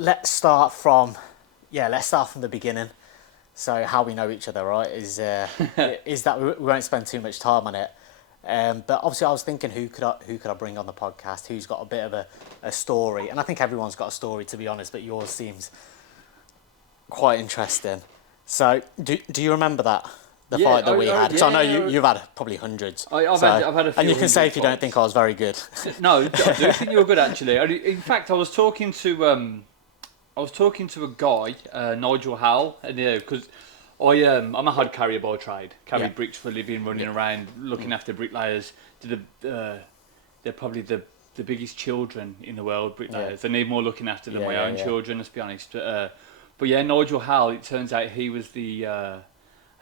let's start from the beginning. So how we know each other, right, is that we won't spend too much time on it. But obviously, I was thinking, who could I bring on the podcast? Who's got a bit of a story? And I think everyone's got a story, to be honest. But yours seems quite interesting. So, do you remember the fight that we had? Because I know you've had probably hundreds. I've had a few. And you can say if you fights. don't think I was very good. No, I do think you were good actually. In fact, I was talking to a guy, Nigel Howell, and because I'm a hod carrier by trade, carry bricks for a living, running around looking after bricklayers. They're probably the biggest children in the world, bricklayers. They need more looking after than my own children, let's be honest. But yeah, Nigel Howell. It turns out he was I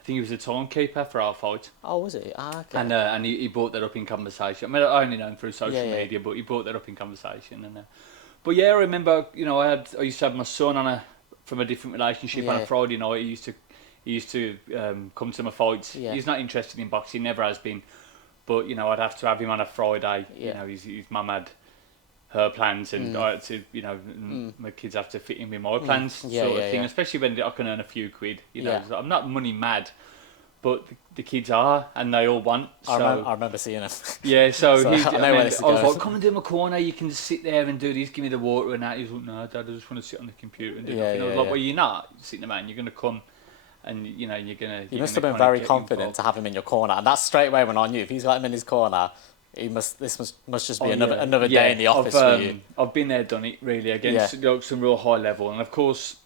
think he was the timekeeper for our fight. Oh, was he? Ah, okay. And he brought that up in conversation. I mean, I only know him through social media, but he brought that up in conversation. And but yeah, I remember, I used to have my son from a different relationship on a Friday night. He used to come to my fights. Yeah. He's not interested in boxing, never has been. But I'd have to have him on a Friday. Yeah. His mum had her plans, and I had to, my kids have to fit in with my plans, sort of thing. Especially when I can earn a few quid. So I'm not money mad, but the kids are, and they all want. I remember seeing them. Yeah, so I was like, come and do my corner. You can just sit there and do this. Give me the water and that. He's like, no, Dad, I just want to sit on the computer and do nothing. I was like, well, you're not sitting there, man. You're gonna come. And you're gonna. You must have been very confident to have him in your corner, and that's straight away when I knew if he's got him in his corner, this must just be another day in the office for you. I've been there, done it really against some real high level, and of course,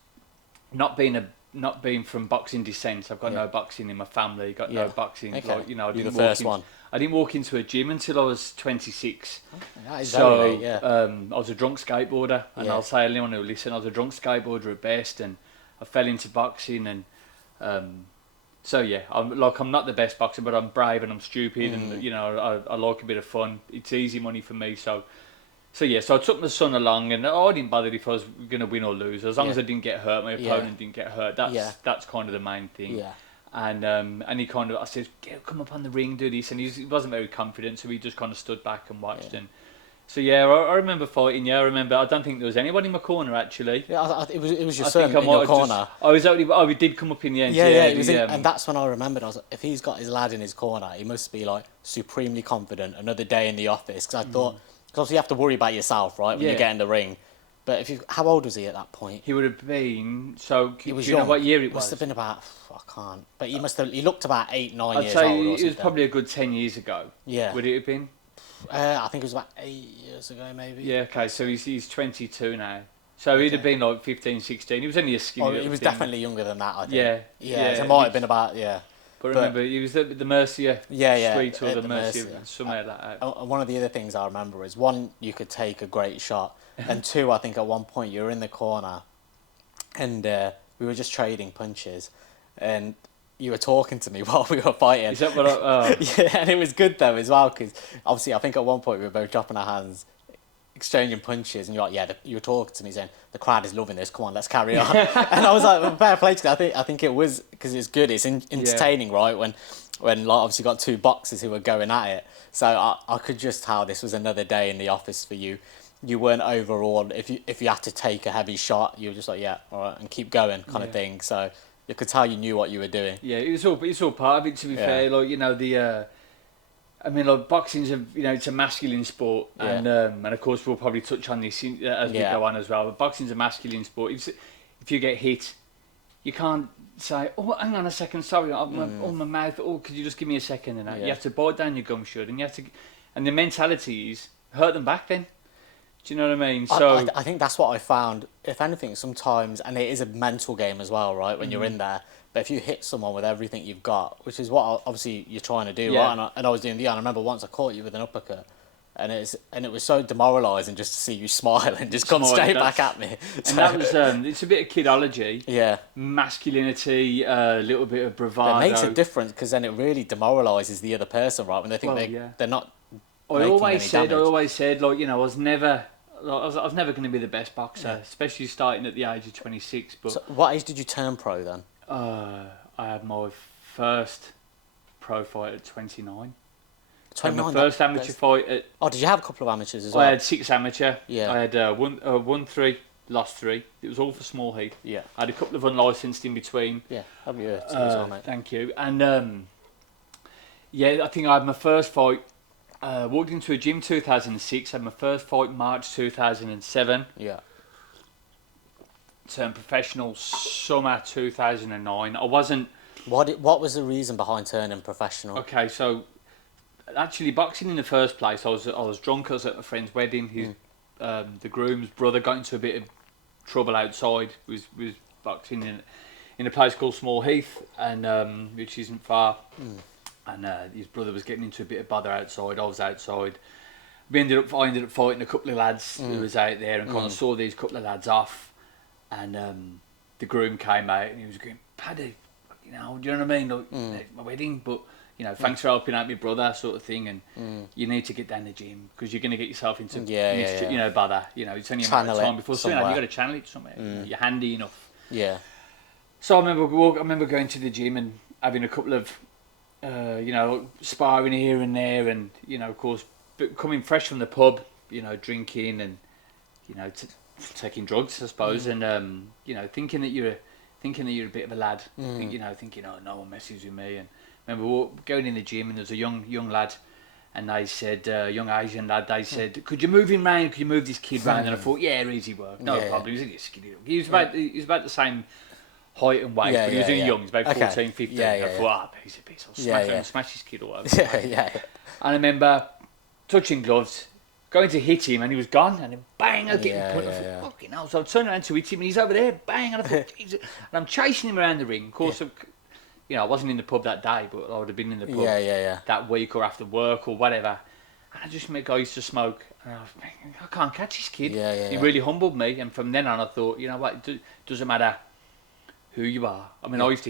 not being from boxing descent, I've got no boxing in my family. Got no boxing. Okay. Like, You're the first one. I didn't walk into a gym until I was 26. Okay, so I was a drunk skateboarder, and I'll say anyone who listen, I was a drunk skateboarder at best, and I fell into boxing and. So yeah, I'm not the best boxer, but I'm brave and I'm stupid, and I like a bit of fun. It's easy money for me, so I took my son along, and I didn't bother if I was going to win or lose, as long as I didn't get hurt, my opponent didn't get hurt. That's kind of the main thing. Yeah. And I said, come up on the ring, do this, and he wasn't very confident, so he just kind of stood back and watched and. So yeah, I remember fighting. Yeah, I don't think there was anyone in my corner actually. Yeah, it was your son in your corner. We did come up in the end. And that's when I remembered. I was like, if he's got his lad in his corner, he must be like supremely confident. Another day in the office, because I thought, because obviously you have to worry about yourself, right, when you get in the ring. But how old was he at that point? He would have been. So he was do you know what year it was? Must have been about. I can't. But he looked about 8-9 years old. I'd say it was probably a good 10 years ago. Yeah. Would it have been? I think it was about 8 years ago, maybe. Yeah, okay, so he's 22 now. So he'd have been like 15, 16. He was only a skinny little he was thing. Definitely younger than that, I think. Yeah. So it might have been about, But remember, he was the Mercier Suite or the Mercier, somewhere like that. And one of the other things I remember is, one, you could take a great shot, and two, I think at one point you were in the corner, and we were just trading punches, and you were talking to me while we were fighting. Is that what Yeah, and it was good though as well, because obviously I think at one point we were both dropping our hands, exchanging punches, and you're like, you were talking to me saying, the crowd is loving this, come on, let's carry on. And I was like, well, fair play to you. I think it was, because it's good, it's entertaining, right, when like, obviously got two boxers who were going at it. So I could just tell this was another day in the office for you. You weren't overawed. If you had to take a heavy shot, you were just like, yeah, all right, and keep going kind of thing. So you could tell you knew what you were doing. Yeah, it's all part of it, to be fair. Like, I mean, like, boxing's it's a masculine sport, and of course we'll probably touch on this as we go on as well. But boxing's a masculine sport. If you get hit, you can't say, "Oh, hang on a second, sorry, my mouth. Oh, could you just give me a second?" And you have to bite down your gum shut, and the mentality is hurt them back then. Do you know what I mean? So I think that's what I found. If anything, sometimes, and it is a mental game as well, right? When you're in there, but if you hit someone with everything you've got, which is what obviously you're trying to do, right? And I was doing and I remember once I caught you with an uppercut, and it was so demoralising just to see you smile and just come straight back at me. And that was it's a bit of kidology, masculinity, a little bit of bravado. It makes a difference, because then it really demoralises the other person, right? When they think they're not. I always said, like, I was never going to be the best boxer, especially starting at the age of 26. But so what age did you turn pro then? I had my first pro fight at 29. 29. My first amateur fight at. Oh, did you have a couple of amateurs as well? I had 6 amateur. Yeah. I had 1-3 lost 3. It was all for small heat. Yeah. I had a couple of unlicensed in between. Yeah. Have you heard? Mate. Thank you. And yeah, I think I had my first fight. Walked into a gym 2006. Had my first fight March 2007. Yeah. Turned professional summer 2009. I wasn't. What was the reason behind turning professional? Okay, so actually boxing in the first place, I was drunk. I was at a friend's wedding. The groom's brother got into a bit of trouble outside. Was boxing in a place called Small Heath, and which isn't far. And his brother was getting into a bit of bother outside. I was outside. I ended up fighting a couple of lads who was out there, and kind of saw these couple of lads off. And the groom came out and he was going, "Paddy, you know what I mean? Like, it's my wedding, but you know, thanks for helping out my brother, sort of thing. And you need to get down the gym because you're going to get yourself into you know, bother. You know, it's only a matter of time before you got to channel it somewhere. You know, you're handy enough." Yeah. So I remember going to the gym and having a couple of you know, sparring here and there, and you know, of course, coming fresh from the pub, you know, drinking and you know, taking drugs, I suppose, and you know, thinking that you're a bit of a lad, thinking, oh, no one messes with me. And I remember going in the gym, and there was a young lad, and they said, young Asian lad, they said, "Could you move him round? Could you move this kid round?" And I thought, yeah, easy work, no problem. He was only a skinny little. He was about the same height and weight, but he was only young. He was about 14, 15. I thought, he's a piece. I'll smash this kid all over. And I remember touching gloves, going to hit him, and he was gone, and then bang, I get him put. I thought, fucking hell. So I turned around to hit him, and he's over there, bang, and I thought, and I'm chasing him around the ring. Of course, you know, I wasn't in the pub that day, but I would have been in the pub that week or after work or whatever. And I just met guys to smoke, and I was thinking, I can't catch this kid. He really humbled me, and from then on, I thought, you know what, it doesn't matter who you are. I mean, I used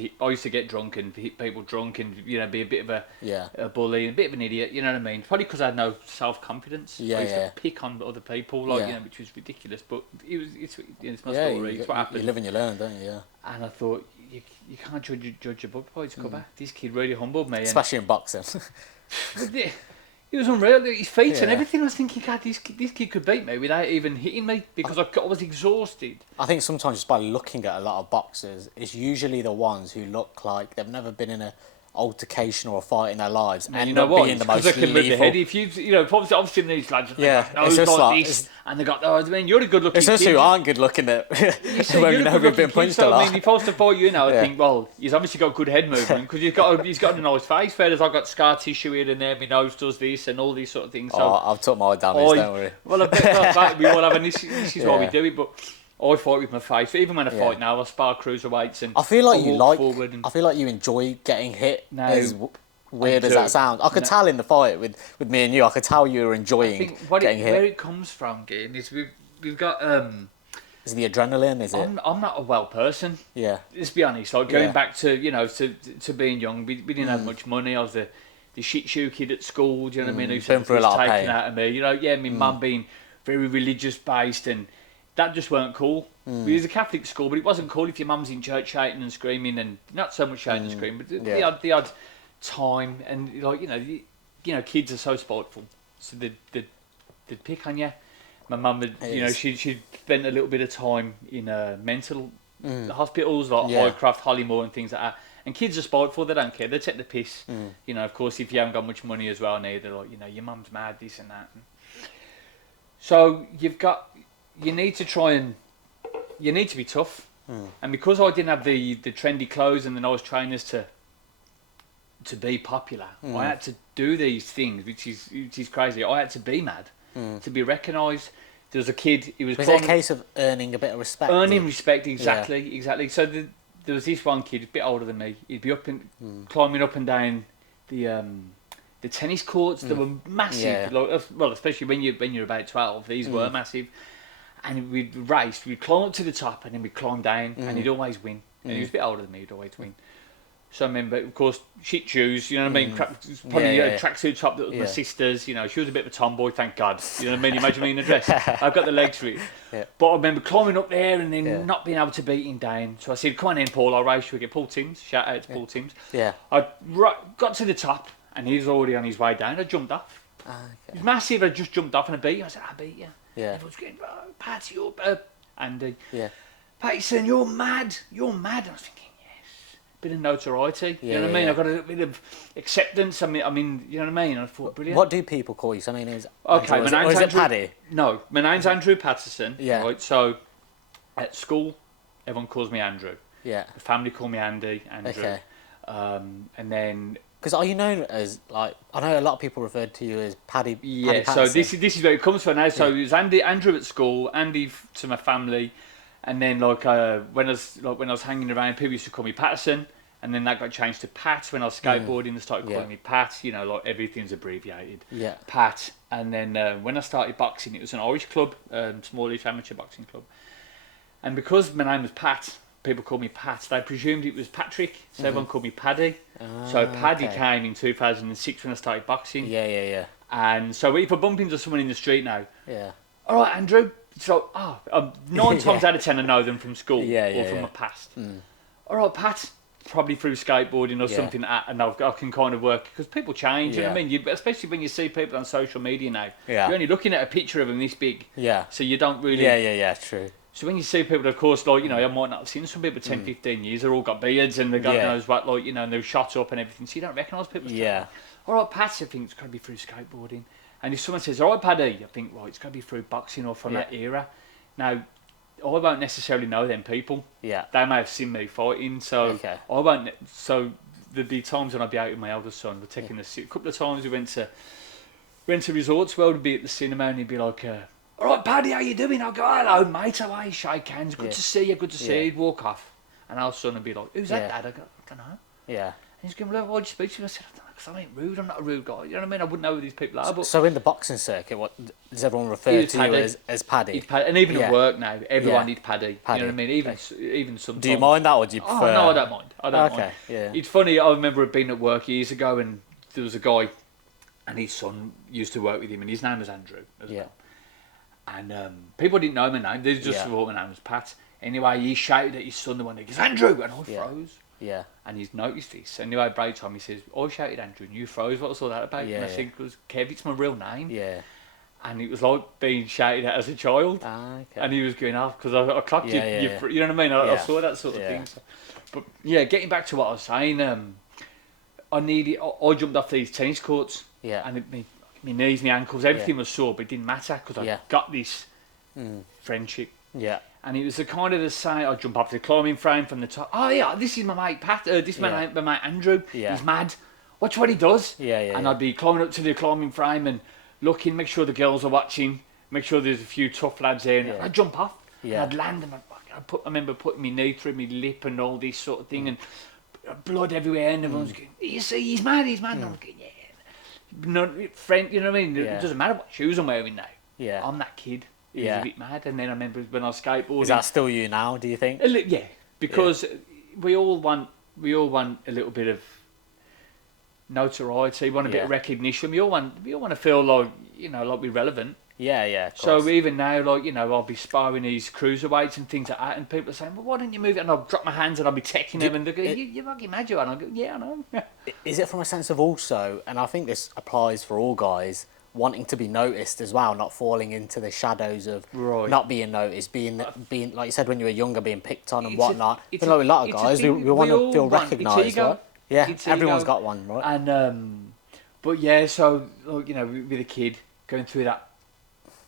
to get drunk and hit people drunk, and you know, be a bit of a bully, and a bit of an idiot. You know what I mean? Probably because I had no self confidence. I used to pick on other people, like you know, which was ridiculous. But it's my story. It's what happened. You live and you learn, don't you? Yeah. And I thought, you can't judge a book by its cover. This kid really humbled me, especially in boxing. He was unreal. His feet and everything. I was thinking, God, this kid could beat me without even hitting me because I was exhausted. I think sometimes just by looking at a lot of boxers, it's usually the ones who look like they've never been in a altercation or a fight in their lives, and you know what? Being the most they can move lethal. their head. If you know, obviously these lads, it's just like this, and they got. I mean, you're a good looking. It's us who aren't good looking at when you know we've been punched a lot. I mean, if I was to fight you now, I think, well, he's obviously got good head movement because he's got a nice face. Whereas I've got scar tissue here and there. My nose does this and all these sort of things. So, I've took my damage. Don't worry. Well, I bet we all have, and this is why we do it, but. I fight with my face. Even when I fight now, I spar cruiserweights and I feel like you enjoy getting hit. No, as weird as that sounds, I could tell in the fight with me and you. I could tell you were enjoying getting hit. Where it comes from, Gain, is we've got. Is it the adrenaline? Is it? I'm not a well person. Yeah. Let's be honest. Like going back to to being young, we didn't have much money. I was the shit shoe kid at school. Do you know what I mean? Who was taken out of me. You know, my mum being very religious based and. That just weren't cool. We was a Catholic school, but it wasn't cool if your mum's in church shouting and screaming, and not so much shouting and screaming, but the odd time, and like kids are so spiteful, so they'd pick on you. My mum would, she spent a little bit of time in mental hospitals like Highcroft, Hollymore, and things like that. And kids are spiteful; they don't care. They take the piss. You know, of course, if you haven't got much money as well, neither like your mum's mad, this and that. So you need to try and you need to be tough, and because I didn't have the trendy clothes and the nice trainers to be popular, I had to do these things, which is crazy. I had to be mad to be recognised. There was a kid. It was it a case of earning a bit of respect? Earning respect, exactly. So there was this one kid, a bit older than me. He'd be up and climbing up and down the tennis courts. They were massive. Well, especially when you're about 12, these were massive. And we'd race, we'd climb up to the top and then we'd climb down and he'd always win. And he was a bit older than me, he'd always win. So I remember, of course, shit shoes, you know what I mean? Probably a tracksuit top that was my sister's, she was a bit of a tomboy, thank God. You know what I mean? Imagine me in a dress. I've got the legs for it. Yeah. But I remember climbing up there and then not being able to beat him down. So I said, come on in, Paul, I'll race you again. Paul Timms, shout out to Paul Timms. Yeah. I got to the top and he was already on his way down. I jumped off. It was massive, I just jumped off and I beat him. I said, I beat you. Yeah. Everyone's going, Patty, Andy. Yeah. Patterson, you're mad. You're mad. I was thinking, yes, bit of notoriety. Yeah, you know what I yeah, mean? yeah. I got a bit of acceptance. I mean, you know what I mean? I thought, brilliant. What do people call you? So, I mean, is Okay, Andrew, my name's or is it Andrew. Paddy? No, my name's Andrew Patterson. Yeah. Right. So, at school, everyone calls me Andrew. Yeah. The family call me Andrew. Okay. And then Because are you known as, like, I know a lot of people referred to you as Paddy. yeah. Paddy So Patterson. this is where it comes from now. So Yeah. it was Andrew at school, Andy to my family, and then when I was hanging around, people used to call me Patterson, and then that got changed to Pat when I was skateboarding. They started calling me Pat. You know, like everything's abbreviated. Yeah. Pat. And then when I started boxing, it was an Irish club, smallish amateur boxing club, and because my name was Pat. People called me Pat. They presumed it was Patrick, so everyone called me Paddy. So Paddy okay. came in 2006 when I started boxing. Yeah, yeah, yeah. And so if I bump into someone in the street now, Yeah. all right, Andrew. So, 9 times out of 10 I know them from school Yeah, or yeah, from yeah. my past. All right, Pat. Probably through skateboarding or Yeah. something, and I can kind of work because people change. You know what I Yeah. mean? Especially when you see people on social media now. Yeah. You're only looking at a picture of them this big, Yeah. so you don't really. Yeah, yeah, yeah, true. So when you see people, of course, like, you know, I might not have seen some people 10, 15 years, they've all got beards and they've got Yeah. knows what, like, you know, and they're shot up and everything, so you don't recognise people. straight Yeah. away. All right, Pat, I think it's got to be through skateboarding. And if someone says, all right, Paddy, I think, right, it's got to be through boxing or from Yeah. that era. Now, I won't necessarily know them people. Yeah. They may have seen me fighting, so Okay. I won't. So there'd be times when I'd be out with my eldest son. We're taking a couple of times we went to Resorts World, we'd be at the cinema and he'd be like, all right, Paddy, how you doing? I'll go, hello, mate, how are you? Shake hands, good Yeah. to see you, good to see Yeah. you. He'd walk off. And our son would be like, who's that, Yeah. Dad? I go, I don't know. Yeah. And he's going, well, why'd you speak to me? I said, I don't know, because I ain't rude, I'm not a rude guy. You know what I mean? I wouldn't know who these people are, but So in the boxing circuit, what does everyone refer He's to you Paddy. as Paddy? he'd Paddy. And even Yeah. at work now, everyone Yeah. needs Paddy. You Paddy. know what I mean? Even sometimes. Do you mind that, or do you Oh, prefer? no, I don't mind. I don't Okay, mind. yeah. It's funny, I remember being at work years ago and there was a guy and his son used to work with him and his name was Andrew as Yeah. well. And people didn't know my name, they just Yeah. thought my name was Pat. Anyway, he shouted at his son the one day, he goes, Andrew! And I Yeah. froze. Yeah. And he's noticed this. Anyway, break time, he says, I shouted Andrew and you froze, what was all that about? Yeah, and I yeah. said, because Kev, it's my real name. Yeah. And it was like being shouted at as a child. Ah, okay. And he was going off because I clocked Yeah, you, yeah, you know what I mean? I Yeah. saw that sort of Yeah. thing. So. But yeah, getting back to what I was saying, I jumped off these tennis courts Yeah. and my knees, my ankles, everything Yeah. was sore, but it didn't matter because I Yeah. got this friendship. Yeah. And it was the kind of the same. I jump off the climbing frame from the top. Oh yeah, this is my mate Pat. This is Yeah. my mate Andrew. Yeah. He's mad. Watch what he does. Yeah, yeah, And yeah. I'd be climbing up to the climbing frame and looking, make sure the girls are watching, make sure there's a few tough lads there. And Yeah. I'd jump off. Yeah. And I'd land and I remember putting my knee through my lip and all this sort of thing and blood everywhere. And everyone's going, you see, he's mad. And I'm going, yeah. Not friend, you know what I mean? Yeah. It doesn't matter what shoes I'm wearing now. Yeah. I'm that kid. He's Yeah. a bit mad. And then I remember when I was skateboarding. Is that still you now, do you think? Yeah, because we all want a little bit of notoriety, want a bit of Yeah. recognition. We all want to feel like like we're relevant. Yeah, yeah. Of So course. even now, like I'll be sparring these cruiserweights and things like that, and people are saying, "Well, why don't you move it?" And I'll drop my hands and I'll be taking them, and they go, "You're fucking mad, you are." And I go, "Yeah, I know." Is it from a sense of also, and I think this applies for all guys, wanting to be noticed as well, not falling into the shadows of Right. not being noticed, being like you said when you were younger, being picked on and It's a- whatnot. I it's feel like a lot of it's a guys, we thing want we to all feel want. It's recognised, ego. right? Yeah, It's everyone's ego. got one, right? And but yeah, so like, with a kid going through that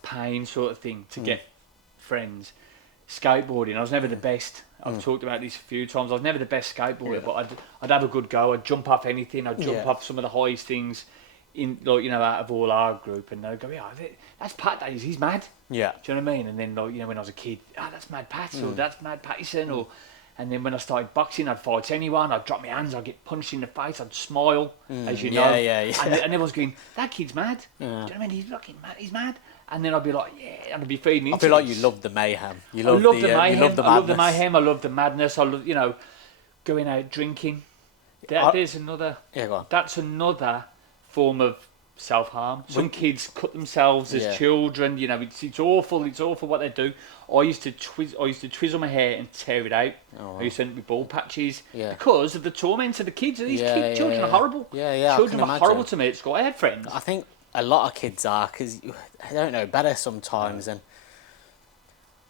pain sort of thing to get friends, skateboarding. I was never the best. I've talked about this a few times. I was never the best skateboarder, but I'd have a good go. I'd jump off anything. I'd jump Yeah. off some of the highest things in out of all our group, and they'd go, "Yeah, that's Pat. He's mad." Yeah. Do you know what I mean? And then when I was a kid, that's Mad Pat, or that's Mad Patterson, or. And then when I started boxing, I'd fight anyone. I'd drop my hands. I'd get punched in the face. I'd smile, as you know. Yeah, yeah. And everyone's going, "That kid's mad." Yeah. Do you know what I mean? He's fucking mad. He's mad. And then I'd be like, "Yeah," and I'd be feeding into I feel like you this. love the mayhem. You I love love the the mayhem. you love the I love the madness. mayhem. I love the madness. I love going out drinking. There's another. Yeah, go on. That's another form of self-harm. Some kids cut themselves as Yeah. children. It's awful. It's awful what they do. I used to twizzle my hair and tear it out. Oh, I used to end up with ball patches Yeah. because of the torment of the kids. These Yeah, children yeah. are horrible. Yeah, yeah, I Children can are horrible imagine. to me at school. I had friends. I think a lot of kids are because I don't know better sometimes, and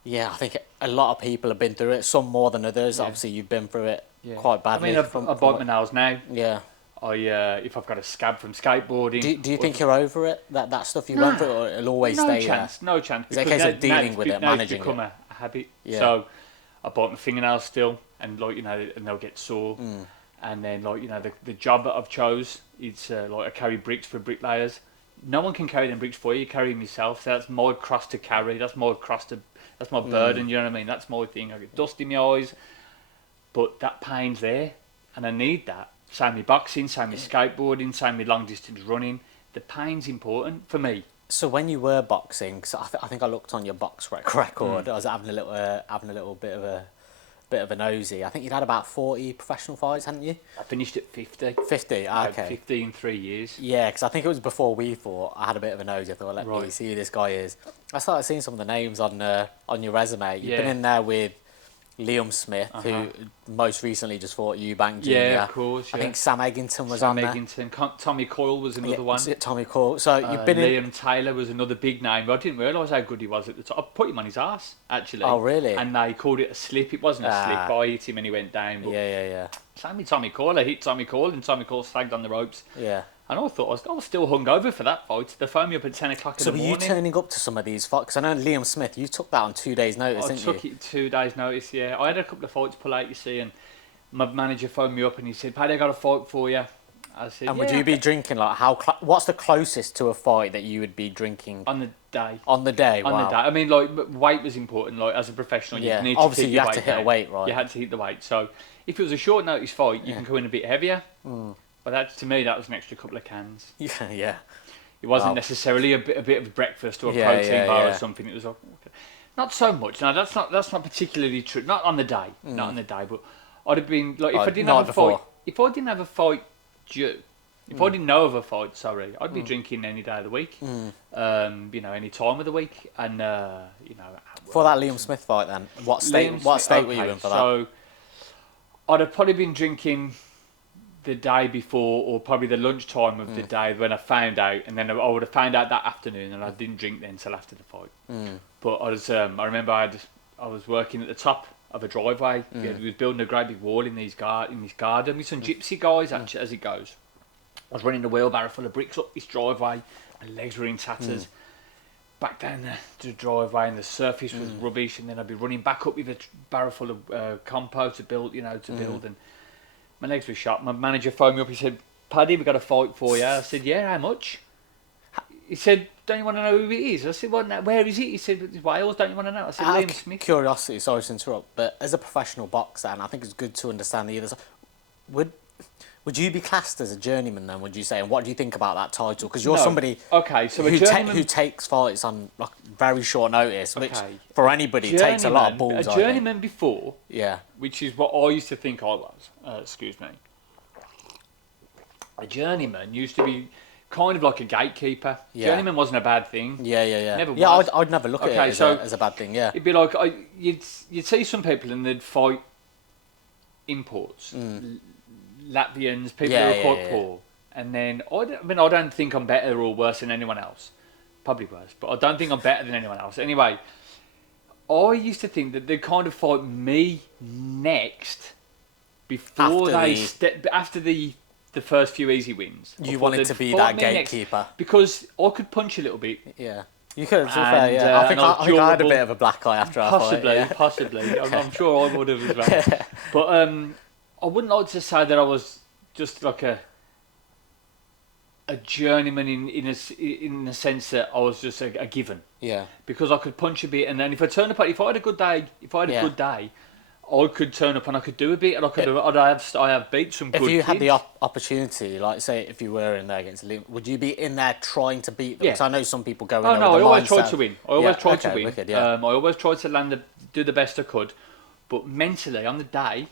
Yeah, I think a lot of people have been through it. Some more than others. Yeah. Obviously, you've been through it Yeah. quite I badly. mean, I bite my nails now. Yeah. If I've got a scab from skateboarding. Do you think you're over it? That stuff you went through, or it'll always no stay chance, no chance. Is it a case of dealing with it, managing it's become it? a habit. Yeah. So I bite my fingernails still, and and they'll get sore. And then the job that I've chose, it's I carry bricks for bricklayers. No one can carry them bricks for you. You carry them yourself. So that's my cross to carry. That's my burden. You know what I mean? That's my thing. I get dust in my eyes, but that pain's there, and I need that. Same with boxing, same with skateboarding, same with long distance running. The pain's important for me. So when you were boxing, so I think I looked on your box record. I was having a little bit of a nosy. I think you'd had about 40 professional fights, hadn't you? I finished at 50. 50, I okay. had 50 in 3 years. Yeah, because I think it was before we fought. I had a bit of a nosy. I thought, let me see who this guy is. I started seeing some of the names on your resume. You've been in there with Liam Smith, who most recently just fought Eubank Jr. Yeah, of course. Yeah. I think Sam Eggington was on there. Tommy Coyle was another one. Tommy Coyle. So you've been Liam Taylor was another big name. I didn't realise how good he was at the top. I put him on his arse, actually. Oh, really? And they called it a slip. It wasn't a slip. I hit him and he went down. But yeah. Same with Tommy Coyle. I hit Tommy Coyle and Tommy Coyle sagged on the ropes. Yeah. And I thought I was still hungover for that fight. They phoned me up at 10 o'clock in the morning. So were you turning up to some of these fights? Because I know Liam Smith, you took that on 2 days' notice, didn't you? I took it 2 days' notice, yeah. I had a couple of fights pull out, you see, and my manager phoned me up and he said, Paddy, I got a fight for you. I said, and would you be drinking, like, what's the closest to a fight that you would be drinking? On the day. On the day, wow. On the day. I mean, weight was important. As a professional, you need to obviously you had to hit a weight, right? You had to hit the weight. So if it was a short notice fight, you can go in a bit heavier. But to me, that was an extra couple of cans. Yeah. It wasn't necessarily a bit of breakfast or a protein bar or something. It was not so much. No, that's not particularly true. Not on the day. Not on the day. But I'd have been if I didn't have a fight. If I didn't have a fight due. If I didn't know of a fight, I'd be drinking any day of the week. Any time of the week, and For that Liam Smith fight, then, what state were you in for that? So I'd have probably been drinking the day before, or probably the lunchtime of the day when I found out, and then I would have found out that afternoon, and I didn't drink then until after the fight. But I remember I was working at the top of a driveway. We was building a great big wall in this garden with some gypsy guys, actually, as it goes. I was running a wheelbarrow full of bricks up this driveway. My legs were in tatters. Back down the driveway, and the surface was rubbish. And then I'd be running back up with a barrow full of compost to build, and my legs were shot. My manager phoned me up. He said, "Paddy, we got a fight for you." I said, "Yeah, how much?" He said, "Don't you want to know who it is?" I said, "Well, where is it?" He said, "It's Wales. Don't you want to know?" I said, "Liam Smith." Curiosity, sorry to interrupt, but as a professional boxer, and I think it's good to understand the other side, would you be classed as a journeyman then, would you say? And what do you think about that title? Because you're somebody who takes fights on very short notice, which for anybody takes a lot of balls. A journeyman before, yeah, which is what I used to think I was. Excuse me. A journeyman used to be kind of like a gatekeeper. Yeah. Journeyman wasn't a bad thing. Yeah. Never yeah, was. I'd never look at it as a bad thing. Yeah, it'd be like you'd see some people and they'd fight imports. Latvians, people who are quite poor, and then I don't think I'm better or worse than anyone else. Probably worse, but I don't think I'm better than anyone else. Anyway, I used to think that they'd kind of fight me next before after the first few easy wins. You wanted to be that gatekeeper because I could punch a little bit. Yeah. You could, I think I had a bit of a black eye after our fight. Possibly. I'm sure I would have as well. But I wouldn't like to say that I was just like a journeyman in the sense that I was just a given. Yeah. Because I could punch a bit, and then if I had a good day, I could turn up and I could do a bit, and I have beat some good kids. If you had the opportunity, like say if you were in there against Liam, would you be in there trying to beat them? Because I know some people go in there with the I always mindset. tried to win. I always tried to win. Wicked, I always tried to do the best I could, but mentally on the day,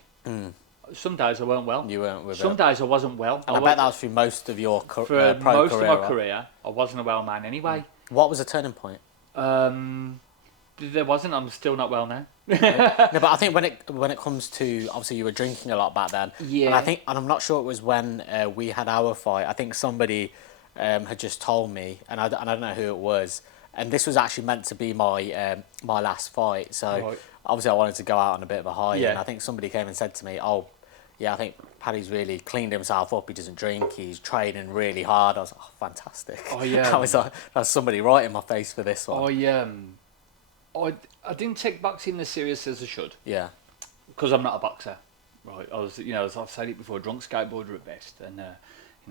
some days I weren't well. You weren't with Some days I wasn't well. And I bet that was through most of your pro career. For most of my career, I wasn't a well man anyway. What was a turning point? There wasn't. I'm still not well now. No, but I think when it comes to, obviously you were drinking a lot back then. Yeah. And I'm not sure it was when we had our fight. I think somebody had just told me, and I don't know who it was, and this was actually meant to be my last fight. So Right. obviously I wanted to go out on a bit of a high, Yeah. and I think somebody came and said to me, "Oh, yeah, I think Paddy's really cleaned himself up. He doesn't drink. He's training really hard." I was like, "Oh, fantastic!" Oh, yeah. I was like, "That's somebody right in my face for this one." I didn't take boxing as serious as I should Yeah, because I'm not a boxer, right? I was, as I've said it before, a drunk skateboarder at best, and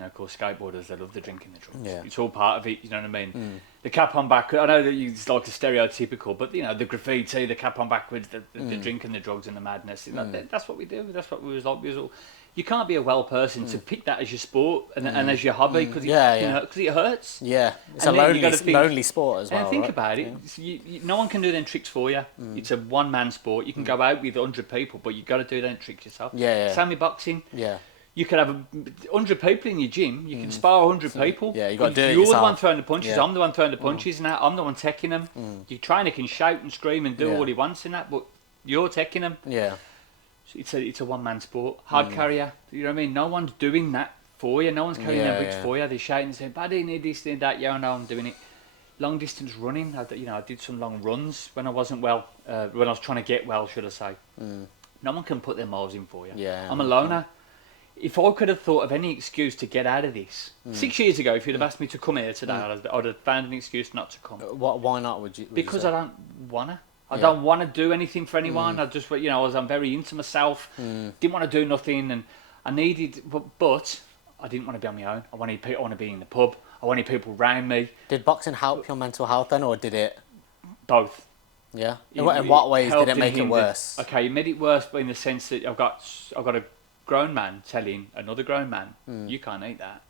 of course, skateboarders, they love the drinking, the drugs. Yeah. It's all part of it. You know what I mean? The cap on back. I know that it's like the stereotypical, but the graffiti, the cap on backwards, the drinking, the drugs, and the madness. That's what we do. That's what we was like. You can't be a well person to pick that as your sport and as your hobby because it hurts. yeah. It's And a then you gotta lonely sport as well. And think right? about it, no one can do them tricks for you. It's a one-man sport. You can go out with 100 people, but you've got to do them tricks yourself. Yeah. Same with boxing. Yeah. You could have 100 people in your gym. You can spar 100 people. Yeah, you got to do it You're yourself. the one throwing the punches. Yeah. I'm the one throwing the punches, and I'm the one taking them. Your trainer can shout and scream and do Yeah. all he wants in that, but you're taking them. Yeah. It's a one-man sport. Hard carrier. You know what I mean? No one's doing that for you. No one's carrying their bricks for you. They're shouting and saying, "Buddy, need this, need that." Yeah, I know I'm doing it. Long distance running. I did some long runs when I wasn't well. When I was trying to get well, should I say? No one can put their miles in for you. Yeah. I'm a loner. If I could have thought of any excuse to get out of this 6 years ago, if you'd have asked me to come here today, I'd have found an excuse not to come. Why not? Would you? Because say? I don't wanna. I Yeah. don't want to do anything for anyone. I just, I'm very into myself. Didn't want to do nothing, and I needed, but I didn't want to be on my own. I wanted people. I want to be in the pub. I wanted people around me. Did boxing help your mental health then, or did it? Both. Yeah. In what ways did it make it worse? Okay, it made it worse, but in the sense that I've got a grown man telling another grown man, you can't eat that.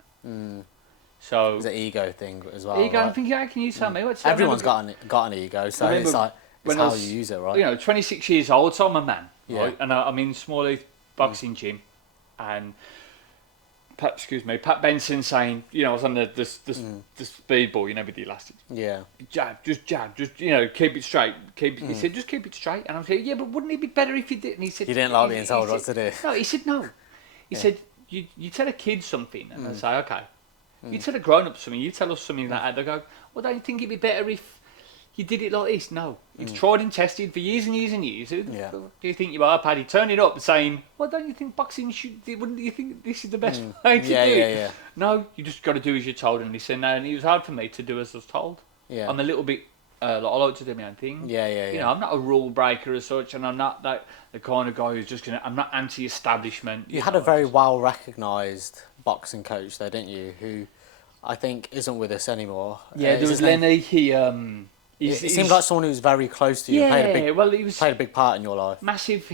So It's an ego thing as well. ego. Right? I'm thinking, how can you tell me? Everyone's got an ego, so remember it's like when it's I how was, you use it, right? 26 years old, so I'm a man, Yeah. right? And I'm in Small Heath boxing gym, and Pat Benson saying, I was on the speed ball, with the elastics. Yeah. Jab, just keep it straight. He said, just keep it straight. And I'm saying, yeah, but wouldn't it be better if you did? And he said, You didn't like being told what to do. No, he said no. He said, you tell a kid something, and I say, okay. You tell a grown up something, you tell us something like that. They go, well, don't you think it'd be better if you did it like this? No, it's tried and tested for years and years and years. Who the fuck do you think you are, Paddy? Turning up and saying, well, don't you think boxing should? Wouldn't you think this is the best way to do it? Yeah. No, you just got to do as you're told. And he said, no, and it was hard for me to do as I was told. Yeah. I'm a little bit. I like to do my own thing. Yeah. I'm not a rule breaker as such, and I'm not the kind of guy who's just gonna. I'm not anti-establishment. You had a very well recognised boxing coach there, didn't you? Who I think isn't with us anymore. Yeah, there was Lenny. It seemed like someone who was very close to you. He was played a big part in your life. massive.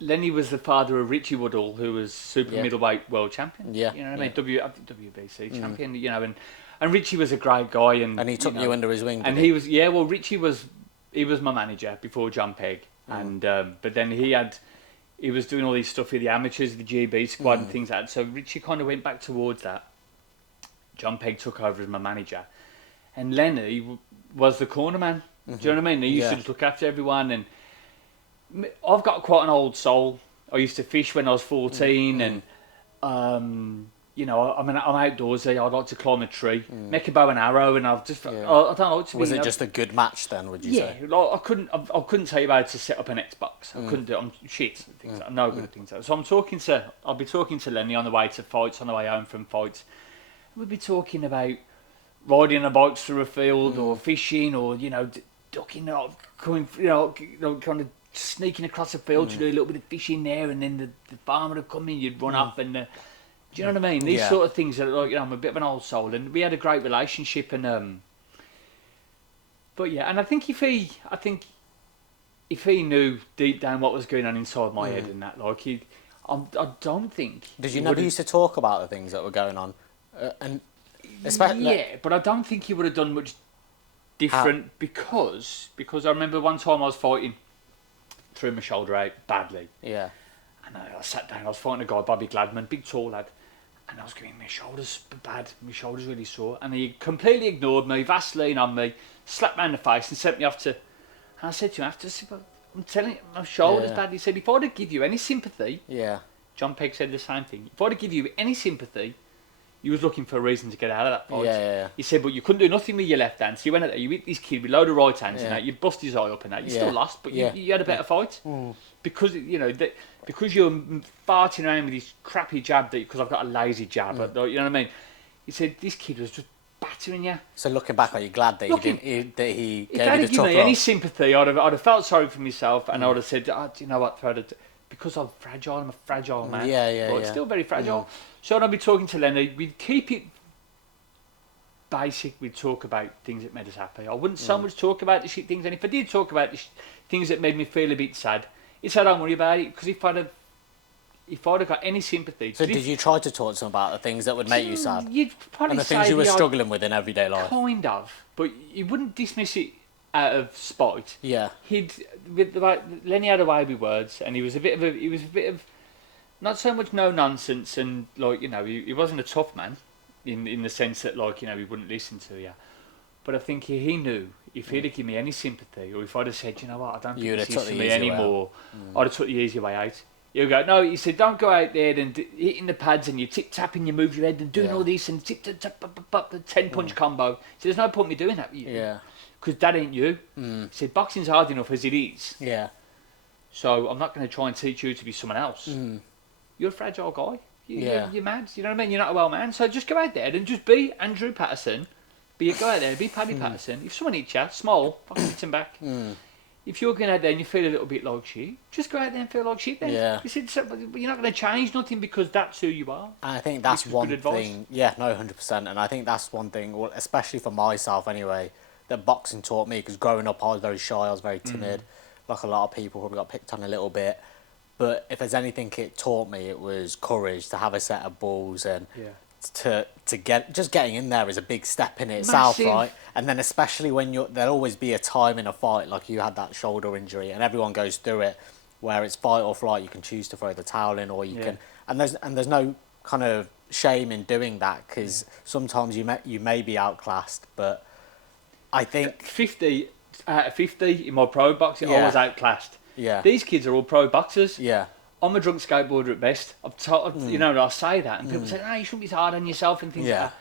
Lenny was the father of Richie Woodall, who was super middleweight world champion. Yeah, you know what I mean. WBC champion. And Richie was a great guy, and he took you under his wing. And Richie was my manager before John Pegg, and but then he was doing all this stuff with the amateurs, the GB squad, and things like that. So Richie kind of went back towards that. John Pegg took over as my manager, and Lenny was the corner man. Do you know what I mean? He used to just look after everyone, and I've got quite an old soul. I used to fish when I was 14, and I'm outdoorsy. I'd like to climb a tree, make a bow and arrow, and I don't like to be. Was it just a good match then? Would you say? Yeah, like, I couldn't tell you how to set up an Xbox. I couldn't do it. I'm shit. I'm no good at things. So I'll be talking to Lenny on the way to fights, on the way home from fights. We'll be talking about riding a bike through a field, or fishing, or ducking, coming, kind of sneaking across a field to do a little bit of fishing there, and then the farmer would come in, you'd run up, and do you know what I mean? These sort of things are like, I'm a bit of an old soul, and we had a great relationship, and but yeah, and I think if he knew deep down what was going on inside my head and that, like I don't think. Did you never used to talk about the things that were going on, and especially but I don't think he would have done much different because I remember one time I was fighting, threw my shoulder out badly. Yeah. And I sat down. I was fighting a guy, Bobby Gladman, big tall lad, and I was going, my shoulder's bad. My shoulder's really sore, and he completely ignored me, Vaseline on me, slapped me in the face, and sent me off to. And I said to him after, I'm telling you, my shoulder's bad. He said, if I'd give you any sympathy, John Pegg said the same thing. If I'd give you any sympathy, You was looking for a reason to get out of that fight. Yeah. He said, but you couldn't do nothing with your left hand. So you went out there, you hit this kid with a load of right hands and that. You bust his eye up and that. You still lost, but you had a better fight. Because, you know, because you're farting around with this crappy jab, because I've got a lazy jab, you know what I mean? He said, this kid was just battering you. So looking back, are you glad that he gave you the If tough me any sympathy, I'd have felt sorry for myself, and I would have said, do you know what, Fred? Because I'm fragile, I'm a fragile man. But still very fragile. So when I'd be talking to Lenny, we'd keep it basic. We'd talk about things that made us happy. I wouldn't so much talk about the shit things, and if I did talk about the things that made me feel a bit sad, it's I don't worry about it, because if I'd have got any sympathy. So did you try to talk to him about the things that would make you sad? You'd probably and the things you were struggling with in everyday life? Kind of. But you wouldn't dismiss it out of spite. Yeah. Lenny had a way with words, and he was a bit of not so much no nonsense, and like, you know, he wasn't a tough man in the sense that, like, you know, he wouldn't listen to you. But I think he knew if he'd have given me any sympathy, or if I'd have said, you know what, I don't think this is for me anymore, I'd have took the easy way out. He'll go, no, he said, don't go out there and hitting the pads and you tip-tapping, you move your head and doing all this and tip-tap, the 10-punch combo. So there's no point me doing that with you. Yeah. Because that ain't you. He said, boxing's hard enough as it is. Yeah. So I'm not going to try and teach you to be someone else. You're a fragile guy. You're mad. You know what I mean? You're not a well man. So just go out there and just be Andrew Patterson. Go out there, be Paddy Patterson. If someone hits you, small, fucking hit him back. If you're going out there and you feel a little bit like shit, just go out there and feel like shit then. Yeah. You said, you're not going to change nothing because that's who you are. And I think that's one thing. Yeah, no, 100%. And I think that's one thing, well, especially for myself anyway, that boxing taught me, because growing up I was very shy, I was very timid. Like a lot of people, probably got picked on a little bit. But if there's anything it taught me, it was courage, to have a set of balls, and to getting in there is a big step in itself. Massive. Right? And then especially when there'll always be a time in a fight, like you had that shoulder injury, and everyone goes through it, where it's fight or flight. You can choose to throw the towel in, or you can, and there's no kind of shame in doing that, because sometimes you may be outclassed, but I think 50 out of 50 in my pro boxing, I was outclassed. Yeah. These kids are all pro boxers. Yeah. I'm a drunk skateboarder at best. You know, I say that, and people say, "No, you shouldn't be so hard on yourself," and things like that.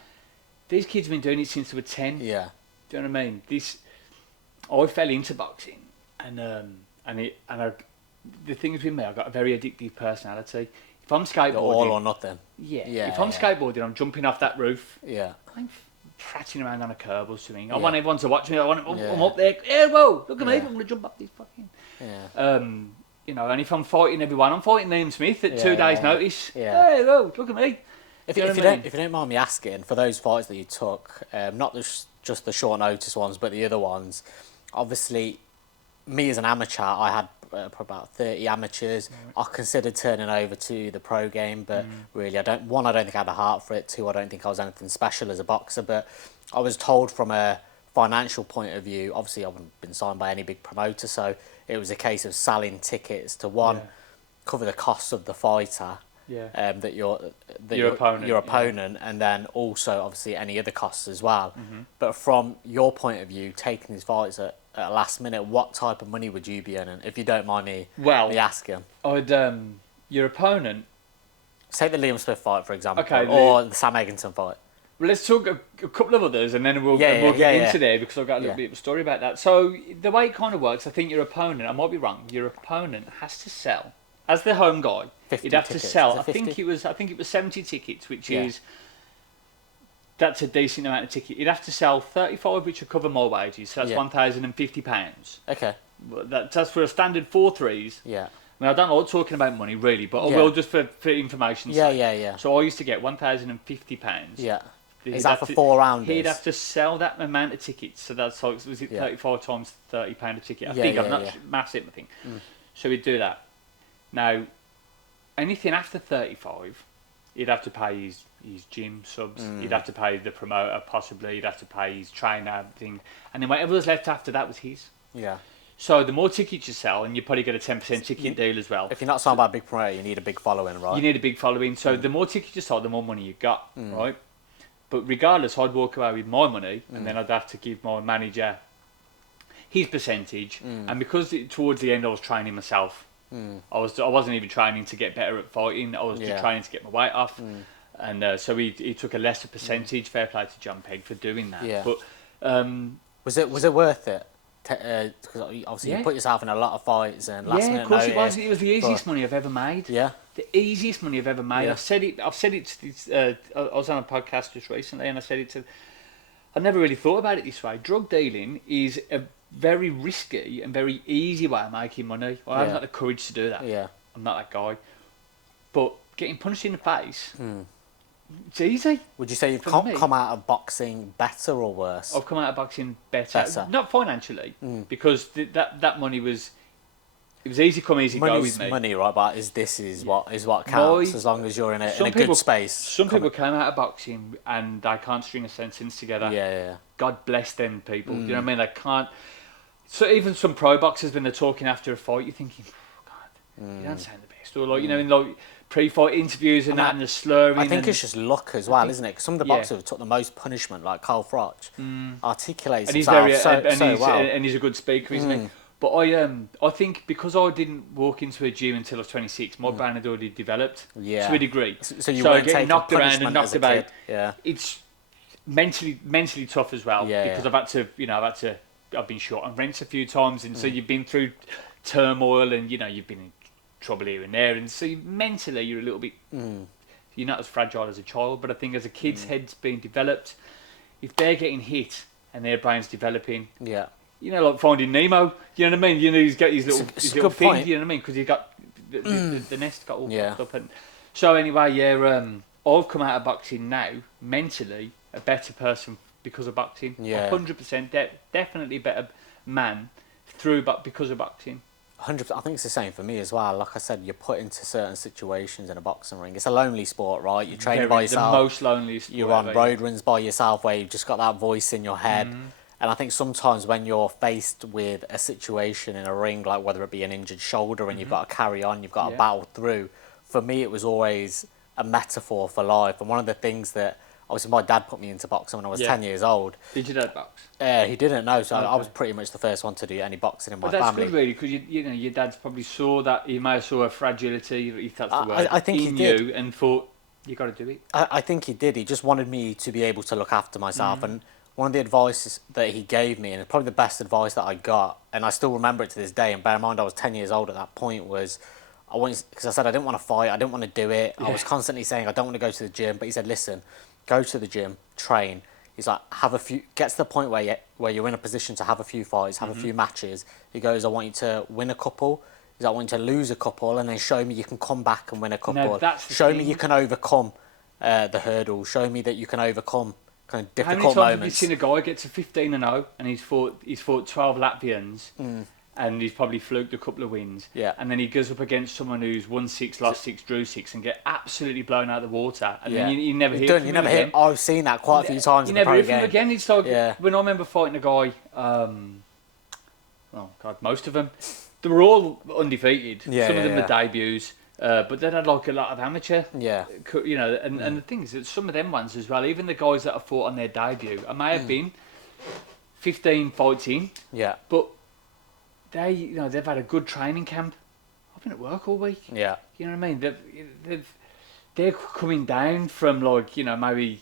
These kids have been doing it since they were 10. Yeah. Do you know what I mean? I fell into boxing, and the thing is with me, I've got a very addictive personality. If I'm skateboarding, all or nothing. Yeah. If I'm skateboarding, I'm jumping off that roof. Yeah. I'm prattling around on a curb or something. I want everyone to watch me. I'm up there. Hey, whoa! Look at me! I'm gonna jump up this fucking. Yeah. You know, and if I'm fighting everyone, I'm fighting Liam Smith at 2 days' notice. Yeah. Hey, whoa! Look at me. If you don't mind me asking, for those fights that you took, not just the short notice ones, but the other ones, obviously, me as an amateur, I had probably about 30 amateurs. I considered turning over to the pro game, but really, I don't think I had a heart for it. 2, I don't think I was anything special as a boxer. But I was told from a financial point of view, obviously I haven't been signed by any big promoter, so it was a case of selling tickets to cover the costs of the fighter. That your opponent, and then also obviously any other costs as well. But from your point of view, taking these fights at last minute, what type of money would you be earning, if you don't mind me asking? I'd your opponent. Take the Liam Smith fight for example, or the Sam Egginton fight. Well, let's talk a couple of others, and then we'll get into there, because I've got a little bit of a story about that. So the way it kind of works, I think your opponent, I might be wrong, your opponent has to sell as the home guy. 50 you'd have tickets. to sell. I think it was 70 tickets, which is that's a decent amount of tickets. You'd have to sell 35, which will cover my wages. So that's £1,050. Okay. That's for a standard 4-3s. Yeah. I mean, I don't like talking about money really, but I will just for information's sake. Yeah. So I used to get £1,050. Yeah. Is that for 4 rounders? He'd have to sell that amount of tickets. So that's like, was it 35 times £30 a ticket? I think I'm not massive. I think. So he'd do that. Now, anything after 35, he'd have to pay his gym subs. He'd have to pay the promoter, possibly. He'd have to pay his trainer thing, and then whatever was left after that was his. Yeah. So the more tickets you sell, and you probably get a 10% ticket deal as well. If you're not signed by a big promoter, you need a big following, right? You need a big following. So the more tickets you sell, the more money you got, right? But regardless, I'd walk away with my money, and then I'd have to give my manager his percentage. And because towards the end I was training myself, I wasn't even training to get better at fighting. I was just training to get my weight off. And so he took a lesser percentage. Fair play to John Pegg for doing that. Yeah. But Was it worth it? Because obviously you put yourself in a lot of fights and last minute of course notice. it was the easiest money I've ever made. Yeah. The easiest money I've ever made. Yeah. I've said it I was on a podcast just recently, and I said it to. I never really thought about it this way. Drug dealing is a very risky and very easy way of making money. Well, I haven't got the courage to do that. Yeah. I'm not that guy. But getting punched in the face, it's easy. Would you say you've For me. come out of boxing better or worse? I've come out of boxing better. Not financially, because that money was. It was easy come, easy go with me. Money, right? But this is what counts as long as you're in a good space. Some people came out of boxing and they can't string a sentence together. Yeah. God bless them people. Do you know what I mean? They can't. So even some pro boxers, when they're talking after a fight, you're thinking, oh, God, you don't sound the best. Or like you know, in like pre-fight interviews and that, and the slurring. I think it's just luck as well, isn't it? Because some of the boxers who took the most punishment, like Carl Froch, articulates himself so well. And he's a good speaker, isn't he? But I think because I didn't walk into a gym until I was 26, my brain had already developed to a degree. So you weren't getting taking knocked around and punishment knocked as a about. kid. Yeah. It's mentally tough as well because I've been shot and rents a few times, and so you've been through turmoil, and you've been in trouble here and there, and so mentally you're a little bit. You're not as fragile as a child, but I think as a kid's head's being developed, if they're getting hit and their brain's developing. Yeah. Like Finding Nemo. You know what I mean? He's got his little thing. Point. You know what I mean? Because he got the nest got all fucked up. And so anyway, I've come out of boxing now mentally a better person because of boxing. 100%, definitely better man because of boxing. 100%. I think it's the same for me as well. Like I said, you're put into certain situations in a boxing ring. It's a lonely sport, right? You're training by yourself. The most lonely sport. You're on road runs by yourself where you've just got that voice in your head. And I think sometimes when you're faced with a situation in a ring, like whether it be an injured shoulder and you've got to carry on, you've got to battle through, for me it was always a metaphor for life. And one of the things that, obviously my dad put me into boxing when I was 10 years old. Did your dad box? He didn't know, so I was pretty much the first one to do any boxing in my family. But that's good really, because your dad's probably saw that, he may have saw a fragility, if that's the word, I think in he did. you, and thought, you got to do it. I think he did. He just wanted me to be able to look after myself. And one of the advice that he gave me, and probably the best advice that I got, and I still remember it to this day, and bear in mind I was 10 years old at that point, was because I said I didn't want to fight, I didn't want to do it. I was constantly saying I don't want to go to the gym, but he said, listen, go to the gym, train. He's like, get to the point where you're in a position to have a few fights, have a few matches. He goes, I want you to win a couple. He's like, I want you to lose a couple, and then show me you can come back and win a couple. Show me you can overcome the hurdle. Show me that you can overcome kind of difficult moments. How many times have you seen a guy get to 15-0 and he's fought 12 Latvians and he's probably fluked a couple of wins, and then he goes up against someone who's won 6, lost 6, drew 6, and get absolutely blown out of the water, and then you never hear from him again. I've seen that quite a few times. You never hear from him again. It's like when I remember fighting a guy. Oh God, most of them, they were all undefeated. Some of them were debuts. But they had like a lot of amateur, and the thing is that some of them ones as well, even the guys that have fought on their debut, I may have been 15 fights in, but they've had a good training camp. I've been at work all week. You know what I mean? They're coming down from maybe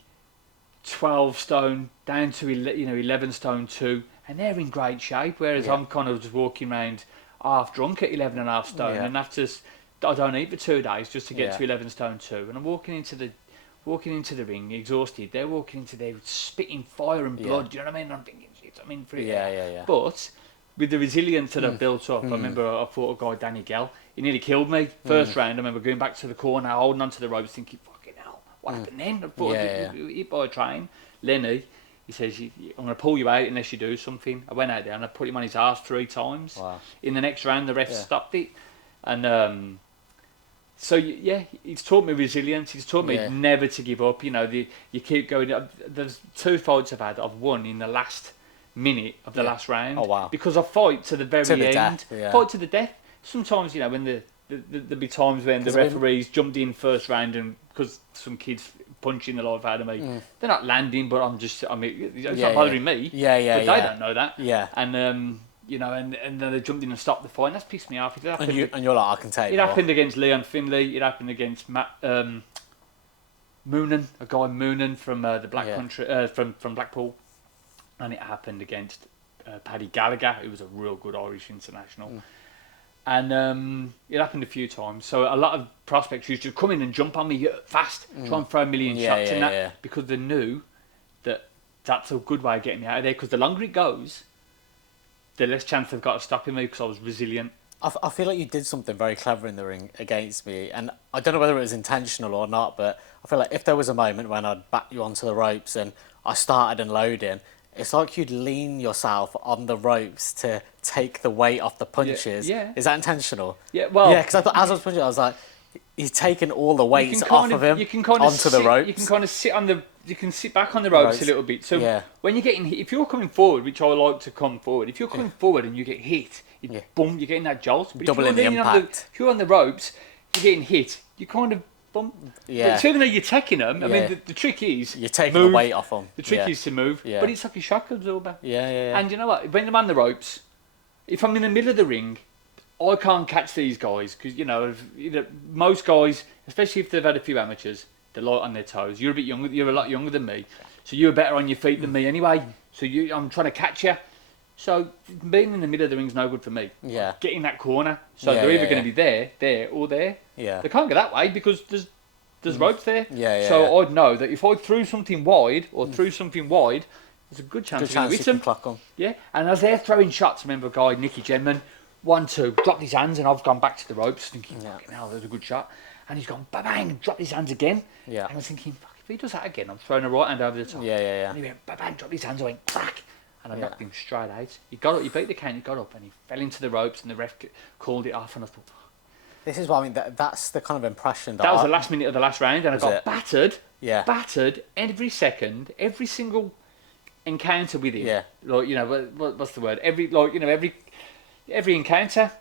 12 stone down to 11 stone 2, and they're in great shape. Whereas I'm kind of just walking around half drunk at 11.5 stone, and after. I don't eat for 2 days just to get to 11 stone 2, and I'm walking into the ring exhausted. They're walking into there spitting fire and blood. Do you know what I mean? I'm thinking, shit, I'm in for it. But with the resilience that I've built up, I remember I fought a guy, Danny Gell. He nearly killed me first round. I remember going back to the corner, holding onto the ropes, thinking, "Fucking hell, what happened then?" I thought I'd get hit by a train. Lenny, he says, "I'm going to pull you out unless you do something." I went out there and I put him on his ass 3 times. Wow. In the next round, the ref stopped it, and. So he's taught me resilience. He's taught me never to give up. You keep going. There's 2 fights I've had. I've won in the last minute of the last round. Oh wow! Because I fight to the very end. Death, Fight to the death. Sometimes when there'll be times when the referees jumped in first round and because some kids punching the life out of me, they're not landing. But it's not bothering me. But they don't know that. And and then they jumped in and stopped the fight. And that's pissed me off. And you're like, I can take it. It happened against Leon Finley. It happened against Matt. Moonen, a guy Moonen from the Black Yeah. Country, from Blackpool, and it happened against Paddy Gallagher, who was a real good Irish international. And it happened a few times. So a lot of prospects used to come in and jump on me fast, try and throw a million shots in that, because they knew that that's a good way of getting me out of there. Because the longer it goes, the less chance they've got of stopping me, because I was resilient. I feel like you did something very clever in the ring against me, and I don't know whether it was intentional or not, but I feel like if there was a moment when I'd back you onto the ropes and I started unloading, it's like you'd lean yourself on the ropes to take the weight off the punches. Yeah. Is that intentional? Yeah, well... Yeah, because I thought as I was punching, I was like, he's taking all the weights off of him onto the ropes. You can kind of sit on the... You can sit back on the ropes a little bit. So when you're getting hit, if you're coming forward, which I like to come forward, if you're coming forward and you get hit, boom, you're getting that jolt. But doubling the impact. If you're on the ropes, you're getting hit, you kind of bump. Yeah. But even though you're taking them, I mean, the trick is... You're taking the weight off them. The trick is to move. Yeah. But it's like a shock absorber. Yeah. And you know what? When I'm on the ropes, if I'm in the middle of the ring, I can't catch these guys. Because, most guys, especially if they've had a few amateurs, they're light on their toes. You're a bit younger. You're a lot younger than me. So you're better on your feet than me anyway. So I'm trying to catch you. So being in the middle of the ring's no good for me. Yeah. Get in that corner. So they're either going to be there, or there. Yeah. They can't go that way because there's ropes there. So I'd know that if I threw something wide there's a good chance you hit them. clock them. Yeah. And as they're throwing shots, remember a guy, Nicky Genman, 1, 2, dropped his hands, and I've gone back to the ropes thinking, fucking hell, there's a good shot. And he's gone bang, dropped his hands again. Yeah. And I was thinking, fuck, if he does that again, I'm throwing a right hand over the top. Yeah. And he went bang, dropped his hands, I went crack. And I knocked him straight out. He got up, he beat the count, he got up, and he fell into the ropes, and the ref called it off, and I thought... This is what I mean, that's the kind of impression that was the last minute of the last round, and I got battered. Yeah. Battered every second, every single encounter with him. Yeah. Like, what's the word? Every encounter,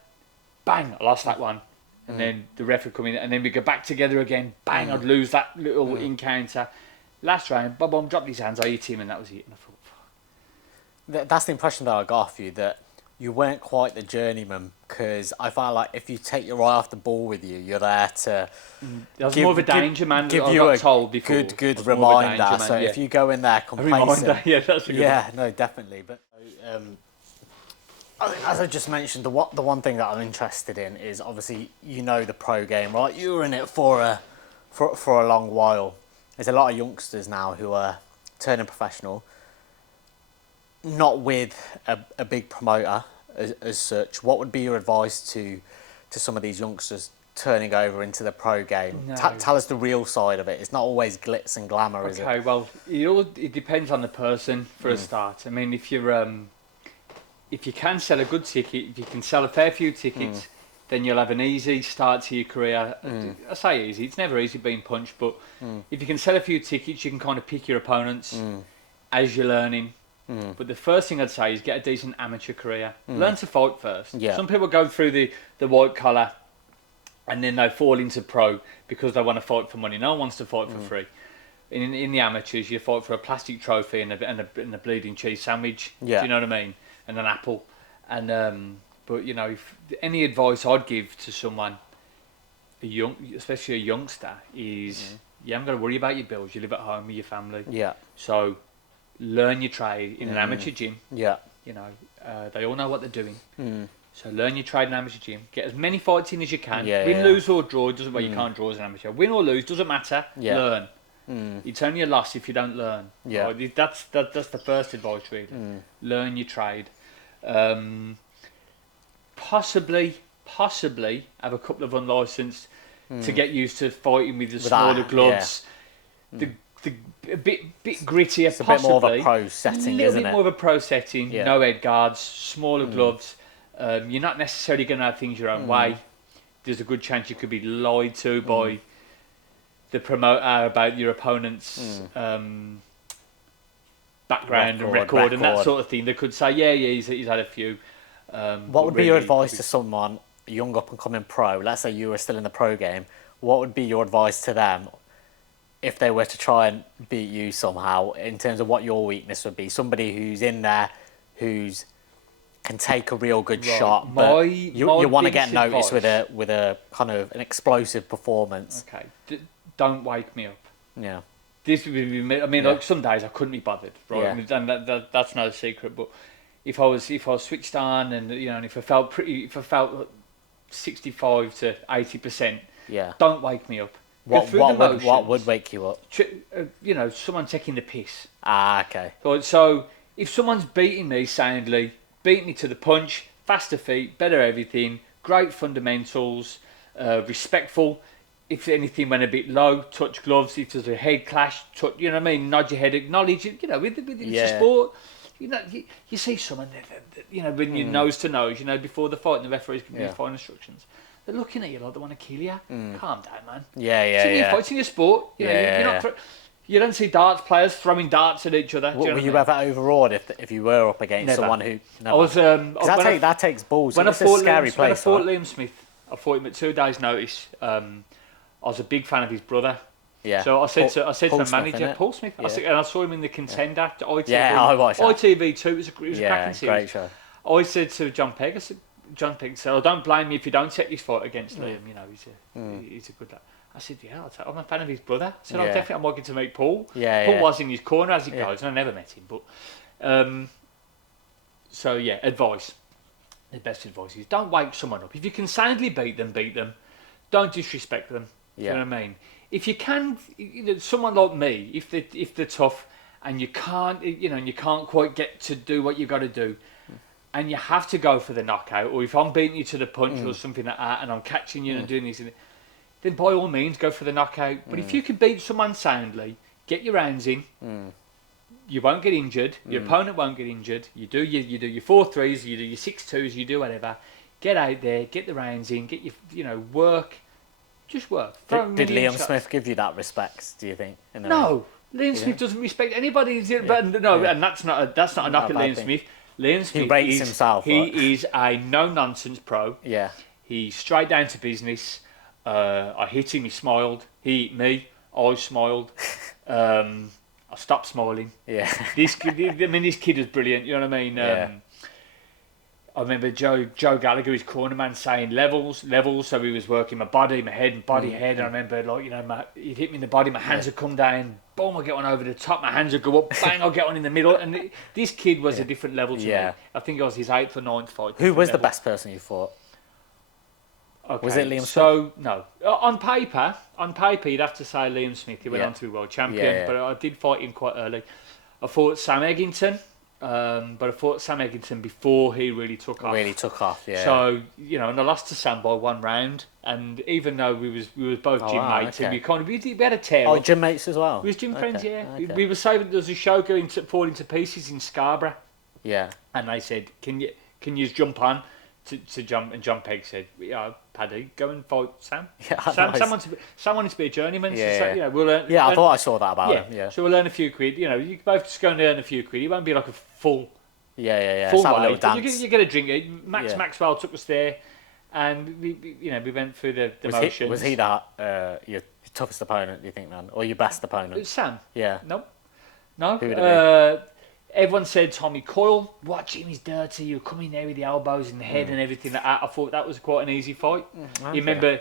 bang, I lost that one. And then the ref would come in, and then we go back together again, bang, I'd lose that little encounter. Last round, boom, dropped his hands, I hit him, and that was it. And I thought, fuck. That's the impression that I got off you, that you weren't quite the journeyman, because I felt like if you take your eye off the ball with you, you're there to... I was more of a danger man. Give I you got a told before. good reminder. So if you go in there complacent... that's a good one. No, definitely. But as I just mentioned, the one thing that I'm interested in is, obviously, the pro game, right? You were in it for a long while. There's a lot of youngsters now who are turning professional, not with a big promoter as such. What would be your advice to some of these youngsters turning over into the pro game? No. Tell us the real side of it. It's not always glitz and glamour, is it? Okay, well, it depends on the person for a start. I mean, if you can sell a good ticket, if you can sell a fair few tickets, then you'll have an easy start to your career. I say easy, it's never easy being punched, but if you can sell a few tickets, you can kind of pick your opponents as you're learning. But the first thing I'd say is get a decent amateur career. Learn to fight first. Yeah. Some people go through the white collar and then they fall into pro because they want to fight for money. No one wants to fight for free. In the amateurs, you fight for a plastic trophy and a bleeding cheese sandwich. Yeah. Do you know what I mean? And an apple. And but if any advice I'd give to someone, especially a youngster, is you haven't got to worry about your bills. You live at home with your family. Yeah. So learn your trade in an amateur gym. Yeah. They all know what they're doing. So learn your trade in an amateur gym. Get as many fights in as you can. Yeah, Win, lose or draw. It doesn't matter. You can't draw as an amateur. Win or lose doesn't matter. Yeah. Learn. It's only a loss if you don't learn. Yeah. Right? That's the first advice, really. Learn your trade. Possibly have a couple of unlicensed to get used to fighting with the smaller gloves. Yeah. A bit grittier, it's possibly. a bit more of a pro setting, A little bit more of a pro setting. Yeah. No head guards, smaller gloves. You're not necessarily going to have things your own way. There's a good chance you could be lied to by the promoter about your opponent's background and record and that sort of thing. They could say, he's had a few. What would be your advice to someone, young up and coming pro? Let's say you were still in the pro game. What would be your advice to them if they were to try and beat you somehow, in terms of what your weakness would be? Somebody who's in there, can take a real good shot, but you want to get noticed with a kind of an explosive performance. Okay, don't wake me up. Yeah. This would be me. I mean, like some days I couldn't be bothered, right? Yeah. I mean, and that's no secret. But if I was switched on, and and if I felt 65 to 80%, Yeah. don't wake me up. Go What through the what would motions. wake you up? Someone taking the piss. Ah, okay. Right, so if someone's beating me soundly, beating me to the punch, faster feet, better everything, great fundamentals, respectful. If anything went a bit low, touch gloves. If there's a head clash, touch, you know what I mean, nod your head, acknowledge it. With it's a sport. You see someone, when you're nose to nose, before the fight, and the referee's giving you final instructions. They're looking at you like they want to kill you. Calm down, man. It's in your sport. You're not. You don't see darts players throwing darts at each other. Were you ever overawed if you were up against someone who? Never. I was. That takes balls. When It's a scary when I place. fought Liam Smith, I fought him at 2 days' notice. I was a big fan of his brother. Yeah. So I said to my Smith, manager, Paul Smith, Yeah. I saw him in the Contender. ITV, Yeah, I watched that. ITV2. It was a cracking series. Great show. I said to John Pegg, I don't blame you if you don't take this fight against Liam. He's a good lad. I said, I'm a fan of his brother. I said, I'm working to meet Paul. Paul was in his corner as it goes, and I never met him. But advice. The best advice is don't wake someone up. If you can soundly beat them. Don't disrespect them. You know what I mean? If you can, someone like me, if they're tough and you can't, and you can't quite get to do what you got to do, and you have to go for the knockout, or if I'm beating you to the punch or something like that, and I'm catching you and doing this, then by all means go for the knockout. But if you can beat someone soundly, get your rounds in, you won't get injured. Your opponent won't get injured. You do your 4-3s, you do your 6-2s, you do whatever. Get out there, get the rounds in, get your work. Just work. Did Liam Smith give you that respect? Do you think? No, Liam Smith doesn't respect anybody. And that's not a knock at Liam Smith. Liam Smith rates himself. He is a no nonsense pro. Yeah. He's straight down to business. I hit him. He smiled. He hit me. I smiled. I stopped smiling. Yeah. This kid is brilliant. You know what I mean? I remember Joe Gallagher, his cornerman, saying levels. So he was working my body, my head, and body head. And I remember, he'd hit me in the body, my hands would come down, boom, I'd get one over the top, my hands would go up, bang, I'll get one in the middle. And this kid was a different level to me. I think it was his 8th or 9th fight. Who was the best person you fought? Okay. Was it Liam Smith? So, no. On paper, you'd have to say Liam Smith. He went on to be world champion, but I did fight him quite early. I fought Sam Eggington. But I fought Sam Eggington before he really took off. So, and I lost to Sam by 1 round. And even though we was both gym mates, and we had a tear. Oh, gym mates as well? We was gym friends, yeah. Okay. We were saving, there was a show falling to pieces in Scarborough. Yeah. And they said, can you jump on to jump? And John Pegg said, Paddy, go and fight Sam. Yeah, Sam wanted to be a journeyman. We'll learn. I thought I saw that about him. Yeah. So we'll earn a few quid. You both just go and earn a few quid. It won't be like a full. Full way. Dance. You get a drink. Maxwell took us there, and we went through the motions. Was he that your toughest opponent? Do you think, man, or your best opponent? Sam. Yeah. No. Who would it be? Everyone said Tommy Coyle. Watch him, he's dirty. You'll come in there with the elbows in the head and everything like that. I thought that was quite an easy fight. You remember,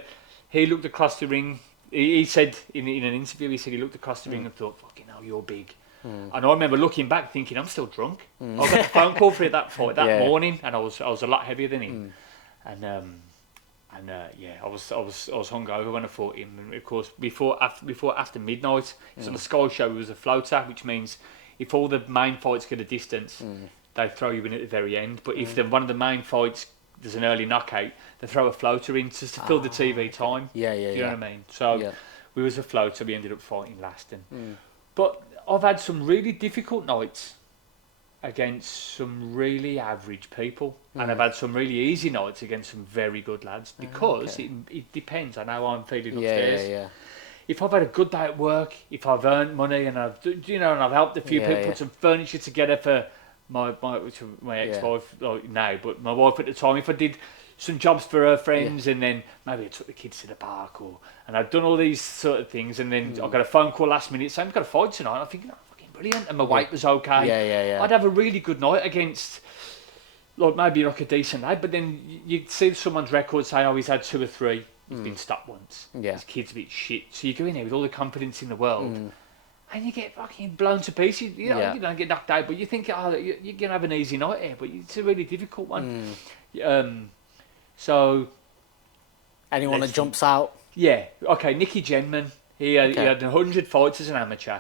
he looked across the ring. He said in an interview, he looked across the ring and thought, "Fucking hell, you're big." And I remember looking back, thinking, "I'm still drunk." I got a phone call for it that morning, and I was a lot heavier than him. And I was hungover when I fought him. And of course, after midnight, it's on the Sky Show. It was a floater, which means if all the main fights get a distance, they throw you in at the very end. But if one of the main fights there's an early knockout, they throw a floater in just to fill the TV time. Do you know what I mean? So we was a floater. We ended up fighting last. But I've had some really difficult nights against some really average people, and I've had some really easy nights against some very good lads because it depends on how I'm feeling upstairs. If I've had a good day at work, if I've earned money and I've helped a few people put some furniture together for my ex-wife now, but my wife at the time, if I did some jobs for her friends and then maybe I took the kids to the park and I've done all these sort of things and then I got a phone call last minute saying I've got a fight tonight, I'm thinking, fucking brilliant, and my weight was okay. I'd have a really good night against maybe a decent lad, but then you'd see someone's record say, he's had 2 or 3 He's been stopped once. Yeah. His kid's a bit shit. So you go in there with all the confidence in the world, and you get fucking blown to pieces. You know, you don't get knocked out, but you think, oh, you're going to have an easy night here, but it's a really difficult one. So... Anyone that jumps out? Yeah. Okay, Nicky Genman. He had 100 fights as an amateur.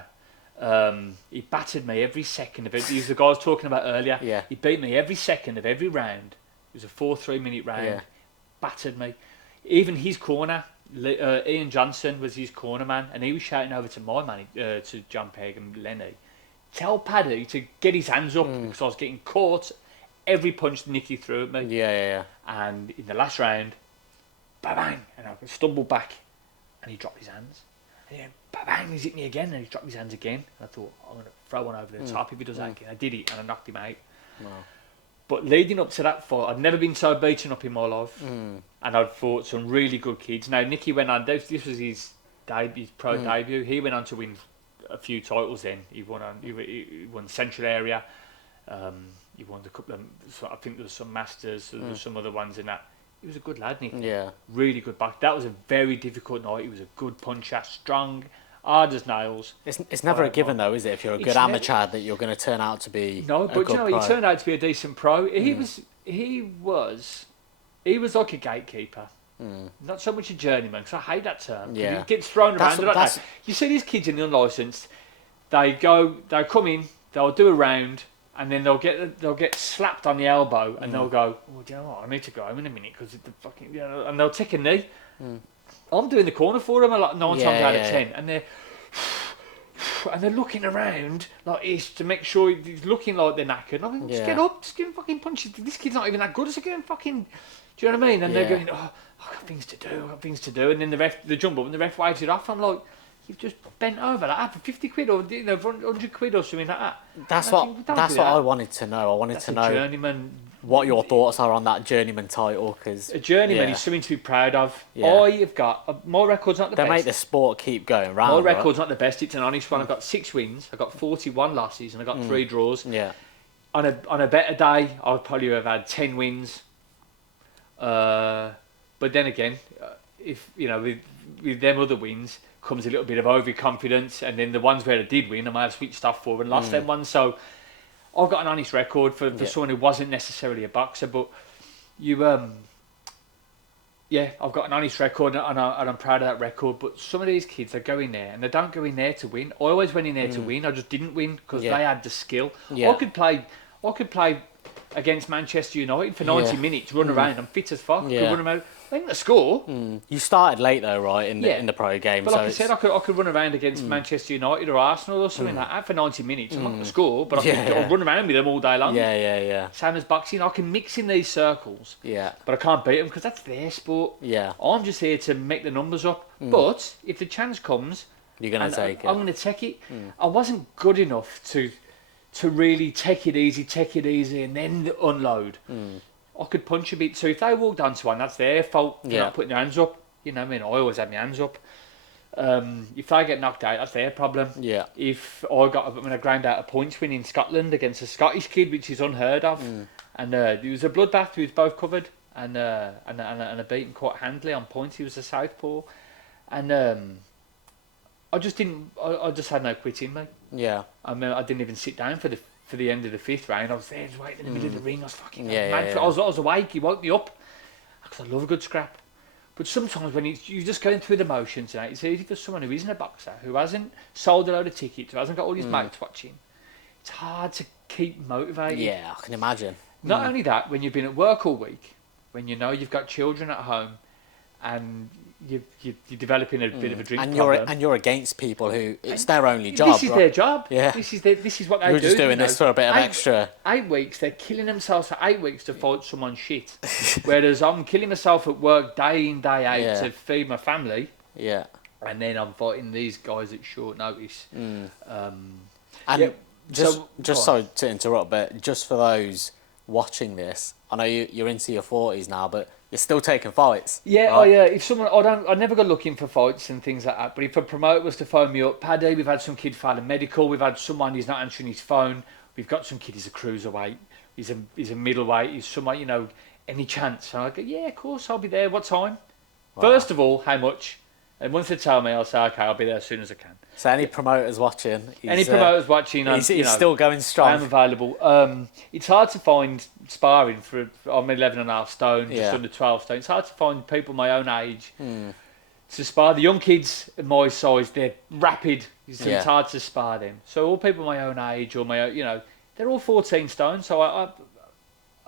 He battered me every second of it. He was the guy I was talking about earlier. Yeah. He beat me every second of every round. It was a 4 3-minute round. Yeah. Battered me. Even his corner, Ian Johnson was his corner man, and he was shouting over to my man, to John Pegg and Lenny, tell Paddy to get his hands up because I was getting caught every punch Nicky threw at me. Yeah. And in the last round, bang, and I stumbled back, and he dropped his hands. And he went, bang, he's hit me again, and he dropped his hands again. And I thought, I'm going to throw one over the top if he does that again. I did it, and I knocked him out. Wow. But leading up to that fight, I'd never been so beaten up in my life, and I'd fought some really good kids. Now, Nicky went on, this was his pro debut. He went on to win a few titles then. He won Central Area, he won a couple of, I think there was some Masters, there was some other ones in that. He was a good lad, Nicky. Yeah. Really good back. That was a very difficult night. He was a good puncher, strong, hard as nails. It's never a given though, is it? If you're a good amateur, that you're going to turn out to be no, but you know, pro. he turned out to be a decent pro. He was like a gatekeeper. Not so much a journeyman, because I hate that term. Yeah. He gets thrown around. You see these kids in the unlicensed, they come in, they'll do a round, and then they'll get slapped on the elbow, and they'll go, oh, do you know what? I need to go home in a minute because the fucking, you know, and they'll take a knee. I'm doing the corner for them a lot, 9 times out of 10, and they're looking around like this to make sure he's looking like they're knackered. I mean, just get up, just give him fucking punches. This kid's not even that good. Just give him fucking. Do you know what I mean? And they're going, oh, I've got things to do, and then they jump up and the ref waves it off. I'm like, you've just bent over like that for 50 quid or for 100 quid or something like that. That's what I wanted to know. I wanted to know journeyman. What your thoughts are on that journeyman title, because a journeyman is something to be proud of. I have got my record's not the best. They make the sport keep going round. My record's not the best. It's an honest one. I've got 6 wins. I've got 41 losses, and I've got 3 draws. Yeah. On a better day, I would probably have had 10 wins. But then again, if you know, with them other wins comes a little bit of overconfidence, and then the ones where I did win, I might have switched stuff for and lost them ones. So I've got an honest record for someone who wasn't necessarily a boxer, but I've got an honest record, and I'm proud of that record. But some of these kids, they go in there and they don't go in there to win. I always went in there to win. I just didn't win because they had the skill. Yeah. I could play against Manchester United for 90 minutes, run around. I'm fit as fuck. Could run around. I think the score. You started late though, right? In the pro game. But like I said, I could run around against Manchester United or Arsenal or something like that for 90 minutes. I'm not going to score, but I'll run around with them all day long. Yeah. Same as boxing. I can mix in these circles. Yeah. But I can't beat them because that's their sport. Yeah. I'm just here to make the numbers up. But if the chance comes, you're going to take it. I'm going to take it. I wasn't good enough to really take it easy, and then unload. I could punch a bit, so if they walked onto one, that's their fault. They're not putting their hands up. You know what I mean? I always have my hands up. If they get knocked out, that's their problem. Yeah. If I ground out a points win in Scotland against a Scottish kid, which is unheard of, and it was a bloodbath. We was both covered, and I beat him quite handily on points. He was a southpaw, and I just didn't. I just had no quit in me. Yeah. I mean, I didn't even sit down for the end of the 5th round. I was there, just waiting in the middle of the ring. I was fucking mad. I was awake. He woke me up because I love a good scrap. But sometimes when you're just going through the motions, it's easy for someone who isn't a boxer, who hasn't sold a load of tickets, who hasn't got all his mates watching. It's hard to keep motivated. Yeah, I can imagine. Not only that, when you've been at work all week, when you know you've got children at home, and you're developing a bit of a drink problem. And you're against people who it's their only job. This is their job. Yeah. This is what they do. You're just doing this for a bit of extra. 8 weeks, they're killing themselves for 8 weeks to fight someone's shit. Whereas I'm killing myself at work day in, day out to feed my family. Yeah. And then I'm fighting these guys at short notice. Sorry to interrupt, but just for those watching this, I know you're into your 40s now, but you're still taking fights. Yeah, right? If someone, I never go looking for fights and things like that. But if a promoter was to phone me up, Paddy, we've had some kid file a medical. We've had someone who's not answering his phone. We've got some kid. He's a cruiserweight. He's a middleweight. He's someone, any chance? And I go, yeah, of course, I'll be there. What time? First of all, how much? And once they tell me, I'll say, okay, I'll be there as soon as I can. So any promoters watching, Any promoters watching, he's still going strong. I am available. It's hard to find sparring for. I'm 11.5 stone, just under 12 stone. It's hard to find people my own age to spar. The young kids my size, they're rapid. It's hard to spar them. So all people my own age or they're all 14 stone. So I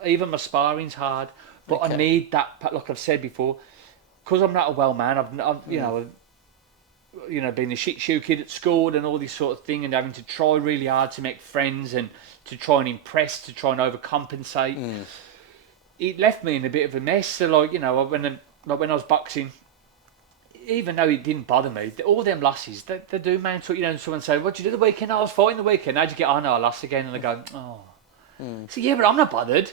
even my sparring's hard, but I need that. Like I've said before, because I'm not a well man. I've being a shit shoe kid at school and all this sort of thing, and having to try really hard to make friends and to try and impress, to try and overcompensate. It left me in a bit of a mess. So when I was boxing, even though it didn't bother me, all them losses, they do mount up. Someone say, "What did you do the weekend?" I was fighting the weekend. How'd you get on? I lost again, and I go, "Oh." So yeah, but I'm not bothered.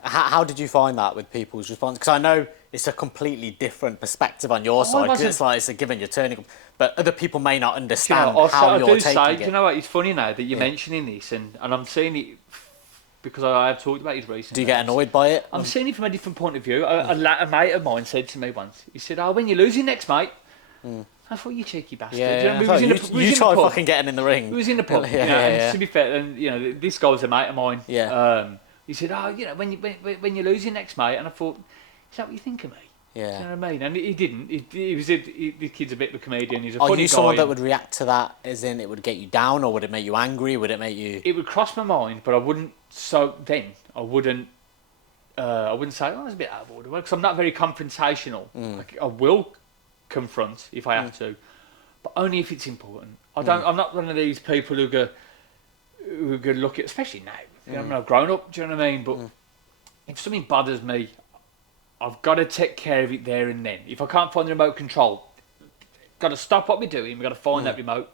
How did you find that with people's response? Because I know it's a completely different perspective on your side. Because it's like it's a given you're turning, but other people may not understand how you're taking it. Do you know what? It's funny now that you're mentioning this, and I'm seeing it because I have talked about it recently. Do you get annoyed by it? I'm seeing it from a different point of view. A mate of mine said to me once, he said, "Oh, when you're losing next, mate." I thought, you cheeky bastard. Yeah, you tried fucking getting in the ring. He was in the pub. And to be fair, and this guy was a mate of mine. Yeah. He said, "Oh, when you're losing next, mate," and I thought, "Is that what you think of me?" Yeah. Do you know what I mean? And he didn't. The kid's a bit of a comedian. He's a funny guy. Are you someone that would react to that, as in it would get you down, or would it make you angry? Would it make you? It would cross my mind, but I wouldn't. So then I wouldn't say, "Oh, that's a bit out of order," because I'm not very confrontational. I will confront if I have to, but only if it's important. I'm not one of these people who go look at, especially now. I'm not grown up. Do you know what I mean? But if something bothers me, I've got to take care of it there and then. If I can't find the remote control, got to stop what we're doing. We've got to find that remote.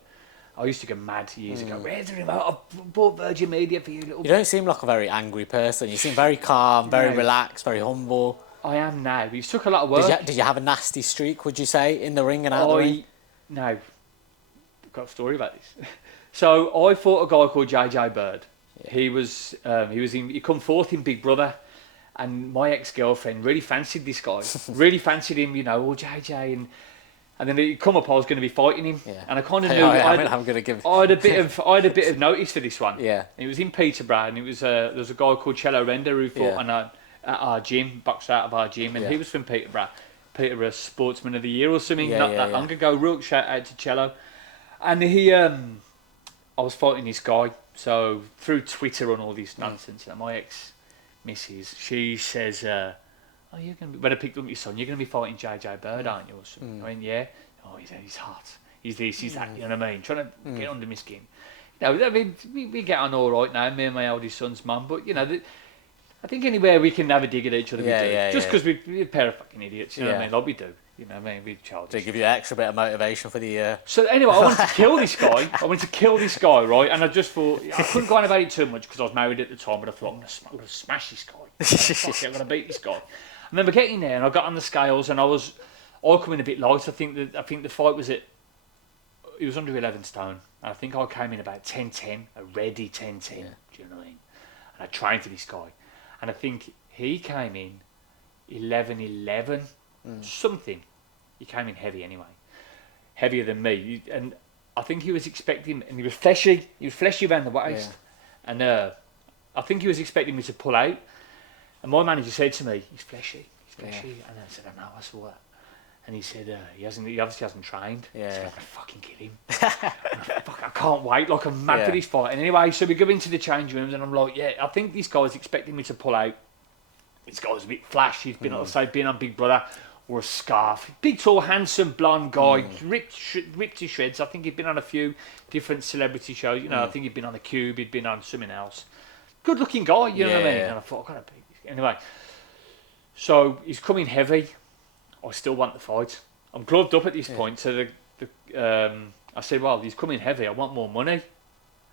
I used to get mad years ago. Where's the remote? I've bought Virgin Media for you, little. You don't seem like a very angry person. You seem very calm, very relaxed, very humble. I am now. It took a lot of work. Did you have a nasty streak, would you say, in the ring and out of the ring? No. I've got a story about this. So I fought a guy called JJ Bird. Yeah. He come fourth in Big Brother, and my ex-girlfriend really fancied this guy. Really fancied him, JJ, and then he come up. I was going to be fighting him, and I kind of knew. I had a bit of notice for this one. Yeah, it was in Peterborough, and it was there was a guy called Cello Render who fought at our gym, boxed out of our gym, and he was from Peterborough. Peterborough Sportsman of the Year or something, not that long ago. Real shout out to Cello, and I was fighting this guy. So through Twitter and all this nonsense, my ex-missus, she says, "Oh, you're gonna be, when I picked up your son, you're gonna be fighting JJ Bird, aren't you?" Or something. I went, "Yeah." "Oh, he's hot. He's this, he's that." You know what I mean? Trying to get under my skin. I mean, we get on all right now. Me and my eldest son's mum, but I think anywhere we can have a dig at each other, we do. Just because we're a pair of fucking idiots. You know what I mean? Like we do. You know what I mean? We're childish. To give you an extra bit of motivation for the... So anyway, I wanted to kill this guy. Right? And I just thought... I couldn't go on about it too much because I was married at the time, but I thought, I'm going to smash this guy. Fuck it, I'm going to beat this guy. I remember getting there and I got on the scales and I come in a bit light. I think the fight was it was under 11 stone. And I think I came in about 10-10, a ready 10-10. Do you know what I mean? And I trained for this guy. And I think he came in 11-11. Something. He came in heavy anyway, heavier than me, and I think he was expecting, and he was fleshy around the waist, and I think he was expecting me to pull out, and my manager said to me, he's fleshy, and I said, "I know, I saw that," and he said, he obviously hasn't trained, so I'm gonna fucking kill him. I can't wait, like I'm mad for this fight. And anyway, so we go into the change rooms, and I'm like, I think this guy's expecting me to pull out. This guy's a bit flash. He's been, been on Big Brother. Or a scarf. Big, tall, handsome, blonde guy, ripped to shreds. I think he'd been on a few different celebrity shows. I think he'd been on The Cube, he'd been on something else. Good looking guy, you know what I mean? And I thought, I've got to beat this. Anyway, so he's coming heavy. I still want the fight. I'm gloved up at this point. So I said, well, he's coming heavy. I want more money.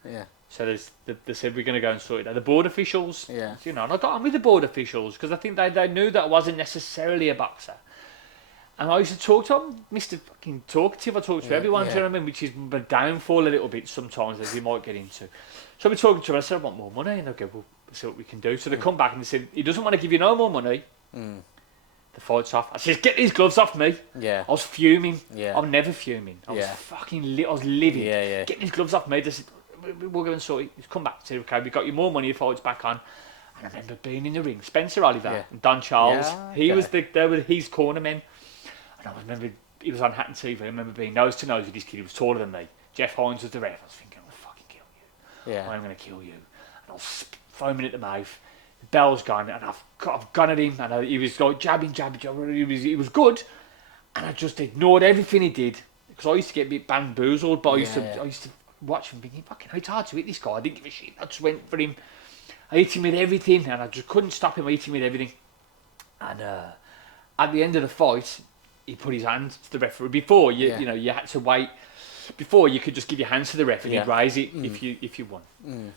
Yeah. So they said, we're going to go and sort it out. The board officials, and I got on with the board officials because I think they knew that I wasn't necessarily a boxer. And I used to talk to him, Mr. Fucking Talkative. I talk to everyone, do you know what I mean? Which is my downfall a little bit sometimes, as you might get into. So we're talking to him, I said, I want more money. And they go, well, let's see what we can do. So they come back and they said, he doesn't want to give you no more money. The fight's off. I said, get these gloves off me. Yeah. I was fuming. Yeah. I'm never fuming. I was Yeah. fucking I was livid. Yeah. Get these gloves off me. They said, we'll go and sort it. He's come back to okay, we got you more money, the fight's back on. And I remember being in the ring. Spencer Oliver and Don Charles. Yeah, He was they were his cornermen. And I remember he was on Hatton TV. I remember being nose to nose with this kid. He was taller than me. Jeff Hines was the ref. I was thinking, I'm going to fucking kill you. Yeah. I'm going to kill you. And I was foaming at the mouth. The bell's gone. And I've gone at him. And he was like jabbing. He was good. And I just ignored everything he did. Because I used to get a bit bamboozled. But I used to watch him thinking, fucking, it's hard to hit this guy. I didn't give a shit. I just went for him. I hit him with everything. And I just couldn't stop him. I hit him with everything. And at the end of the fight, he put his hand to the referee. Before you know, you had to wait. Before you could just give your hands to the ref and he'd raise it if you won.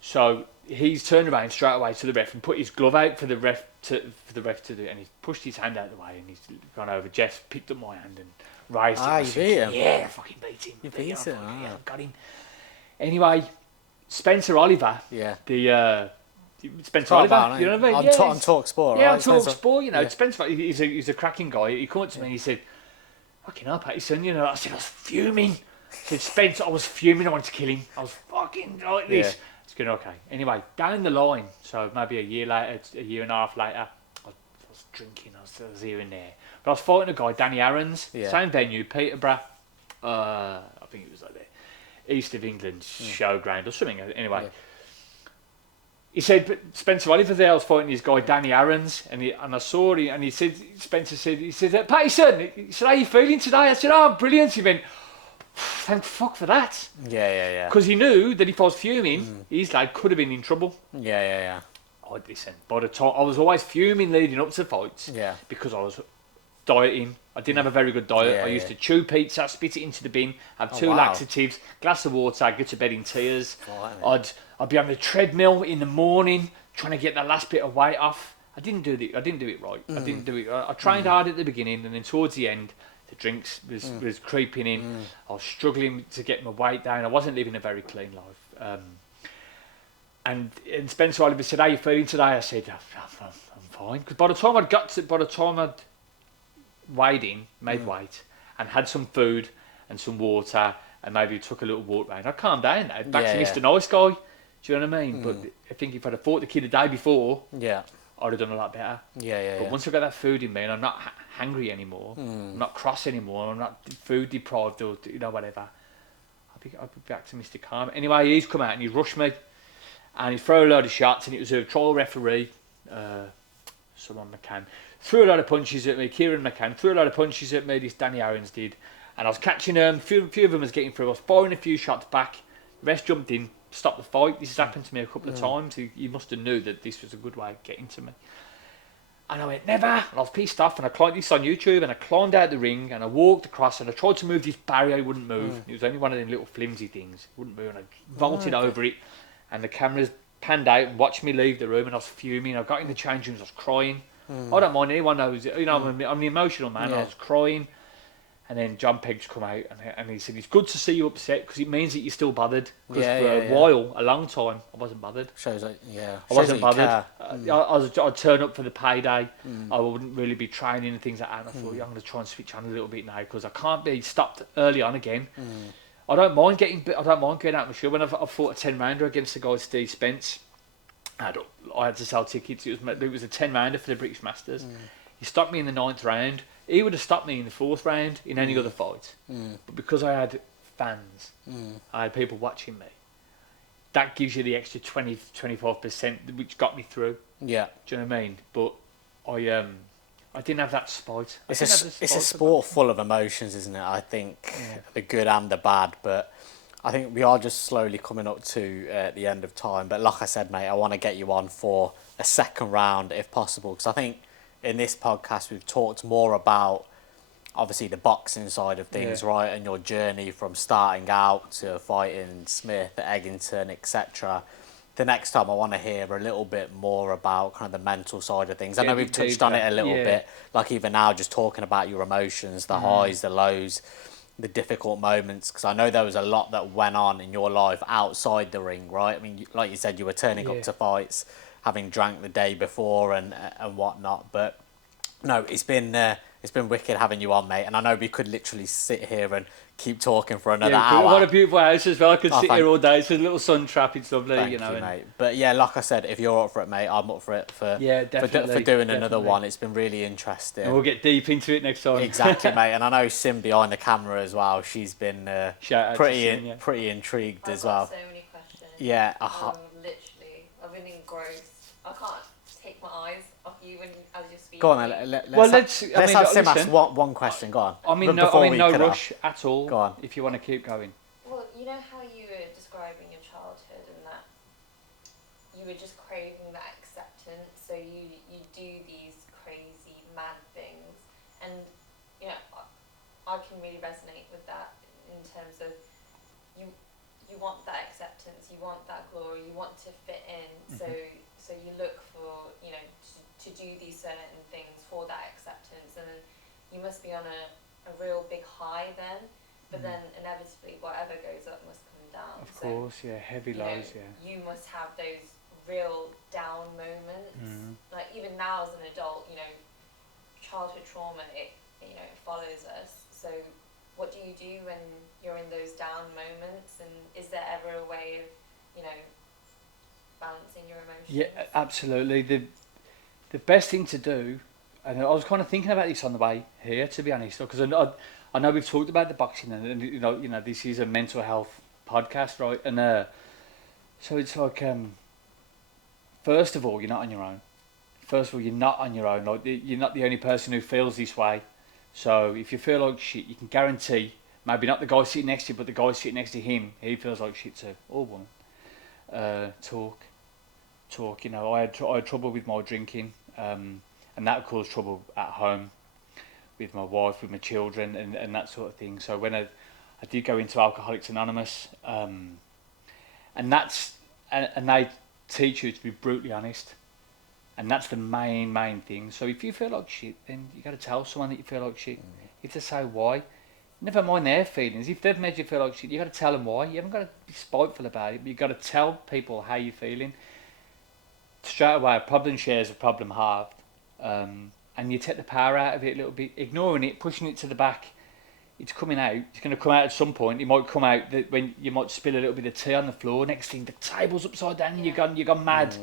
So he's turned around straight away to the ref and put his glove out for the ref to do it, and he's pushed his hand out of the way and he's gone over. Jeff picked up my hand and raised it. You beat him? Yeah, I fucking beat him. You beat him? Yeah, I've got him. Anyway, Spencer Oliver. Yeah. The Spencer Oliver, you know what I mean? On Talk Sport, yeah, right? on Talk Sport, you know. Yeah. Spencer, he's a cracking guy. He came up to me and he said, fucking hell, Patterson, you know. I said, I was fuming. I said, Spencer, I was fuming. I wanted to kill him. I was fucking like this. It's going okay. Anyway, down the line, so maybe a year later, a year and a half later, I was drinking. I was here and there. But I was fighting a guy, Danny Aarons, same venue, Peterborough. I think it was like the East of England showground or something. Anyway. Yeah. He said, but Spencer Oliver there, I was fighting this guy, Danny Aarons, and I saw him, and he said, Spencer said, Patterson, he said, how are you feeling today? I said, oh, brilliant. He went, thank fuck for that. Yeah. Because he knew that if I was fuming, his lad could have been in trouble. Yeah. Oh, listen, by the time, I was always fuming leading up to fights. Yeah. Because I was dieting. I didn't have a very good diet. I used to chew pizza, spit it into the bin, have two laxatives, glass of water, go to bed in tears. I'd be on the treadmill in the morning trying to get the last bit of weight off. I didn't do it right. I trained hard at the beginning, and then towards the end, the drinks was creeping in. I was struggling to get my weight down. I wasn't living a very clean life. And Spencer Oliver said, "How are you feeling today?" I said, "I'm fine." Because by the time I'd weighed in, made weight, and had some food and some water, and maybe took a little walk around, I calmed down now. Back to Mr. Nice Guy. Do you know what I mean? But I think if I'd have fought the kid the day before, I'd have done a lot better. But once I got that food in me, and I'm not hungry anymore, I'm not cross anymore, I'm not food deprived or whatever, I'll be back to Mr. Calm. Anyway, he's come out and he's rushed me, and he threw a load of shots, and it was a trial referee, someone McCann, threw a lot of punches at me. Kieran McCann threw a lot of punches at me. This Danny Aarons did, and I was catching them. A few of them was getting through. I was firing a few shots back. The rest jumped in. Stop the fight. This has happened to me a couple of times. He must have knew that this was a good way of getting to me. And I went, never. And I was pissed off, and I climbed this on YouTube, and I climbed out the ring, and I walked across, and I tried to move this barrier. It wouldn't move. It was only one of them little flimsy things. It wouldn't move, and I vaulted over it, and the cameras panned out and watched me leave the room, and I was fuming. I got in the change rooms. I was crying. I don't mind. Anyone knows. I'm an emotional man. I was crying. And then John Pegg's come out and he said, it's good to see you upset because it means that you're still bothered. Because for a while, a long time, I wasn't bothered. Shows like, I wasn't bothered. I'd turn up for the payday. I wouldn't really be training and things like that. And I thought, I'm going to try and switch on a little bit now because I can't be stopped early on again. I don't mind getting out of my shoe. When I fought a 10-rounder against the guy Steve Spence, I had to sell tickets. It was a 10-rounder for the British Masters. He stopped me in the 9th round. He would have stopped me in the 4th round in any other fight. But because I had fans, I had people watching me, that gives you the extra 20-25%, which got me through. Yeah. Do you know what I mean? But I didn't have that spite. It's a sport full of emotions, isn't it? I think the good and the bad, but I think we are just slowly coming up to the end of time. But like I said, mate, I want to get you on for a second round if possible, because I think in this podcast we've talked more about obviously the boxing side of things, right, and your journey from starting out to fighting Smith, Eggington, etc. The next time I want to hear a little bit more about kind of the mental side of things. I know we've touched on it a little bit, like even now just talking about your emotions, the highs, the lows, the difficult moments, because I know there was a lot that went on in your life outside the ring, right? I mean, like you said, you were turning up to fights having drank the day before and whatnot, but No, it's been wicked having you on, mate. And I know we could literally sit here and keep talking for another Yeah, what hour. a beautiful house as well. I could Oh, sit here all day. It's a little sun trap. It's lovely, you thank know. you, And mate. But yeah, like I said, if you're up for it, mate, I'm up for it yeah, for definitely, doing another definitely. one. It's been really And interesting. we'll get deep into it next time. Exactly, mate. And I know Sim behind the camera as well. She's been Shout out to Sim, yeah. pretty intrigued I've as got well. so many questions. Yeah. Literally, I've been engrossed. I can't take my eyes off you when as you're speaking. Go on, Well, let's let's. have Sim ask Listen. one question. Go on. I mean, no cut rush at all. Go on. If you want to keep going. Well, you know how you were describing your childhood and that you were just craving that acceptance, so you do these crazy mad things, and you know I can really resonate with that in terms of you want that acceptance, you want that glory, you want to fit in, so you look for to do these certain things for that acceptance, and you must be on a real big high then, but then inevitably whatever goes up must come down. Of course, yeah, heavy lows, yeah. You must have those real down moments. Like even now as an adult, childhood trauma it follows us. So what do you do when you're in those down moments, and is there ever a way of balancing your emotions? Yeah, absolutely. The best thing to do, and I was kind of thinking about this on the way here, to be honest, because I know we've talked about the boxing, and you know this is a mental health podcast, right? And so it's like, first of all, you're not on your own. First of all, you're not on your own. Like, you're not the only person who feels this way. So if you feel like shit, you can guarantee, maybe not the guy sitting next to you, but the guy sitting next to him, he feels like shit too, or woman. Talk. You know, I had trouble with my drinking, and that caused trouble at home with my wife, with my children, and that sort of thing. So when I did go into Alcoholics Anonymous, and they teach you to be brutally honest, and that's the main thing. So if you feel like shit, then you got to tell someone that you feel like shit. You have to say why. Never mind their feelings. If they've made you feel like shit, you got to tell them why. You haven't got to be spiteful about it, but you got to tell people how you're feeling. Straight away, a problem shares a problem halved, and you take the power out of it a little bit, ignoring it, pushing it to the back. It's coming out. It's going to come out at some point. It might come out that when you might spill a little bit of tea on the floor. Next thing, the table's upside down, and you've gone mad.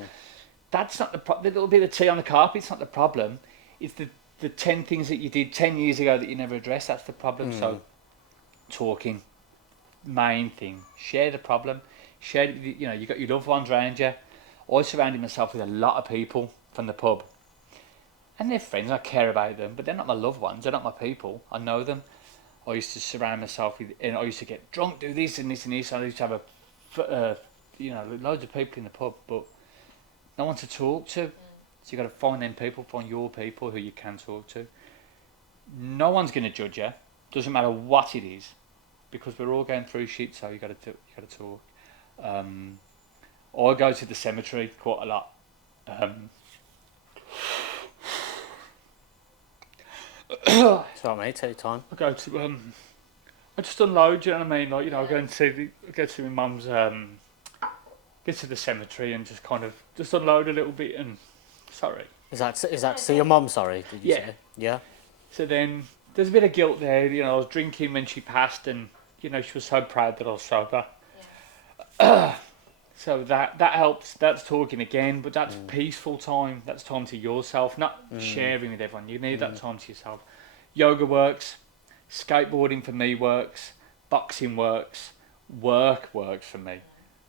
That's not the problem. The little bit of tea on the carpet, it's not the problem. It's the 10 things that you did 10 years ago that you never addressed. That's the problem. So, talking, main thing. Share the problem. Share. You got your loved ones around you. I surrounded myself with a lot of people from the pub, and they're friends. I care about them, but they're not my loved ones. They're not my people. I know them. I used to surround myself with, and I used to get drunk, do this and this and this. I used to have loads of people in the pub, but no one to talk to. So you got to find them people, find your people who you can talk to. No one's going to judge you. Doesn't matter what it is, because we're all going through shit. So you got to talk. I go to the cemetery quite a lot. Sorry, mate. Take your time. I go to I just unload. You know what I mean? Like, I go and go to my mum's. Get to the cemetery and just kind of unload a little bit and sorry. Is that so? Your mum, sorry? Did you Yeah. say? Yeah. So then there's a bit of guilt there. I was drinking when she passed, and she was so proud that I was sober. Yeah. So that helps. That's talking again, but that's peaceful time. That's time to yourself, not sharing with everyone. You need that time to yourself. Yoga works. Skateboarding for me works. Boxing works. Work works for me.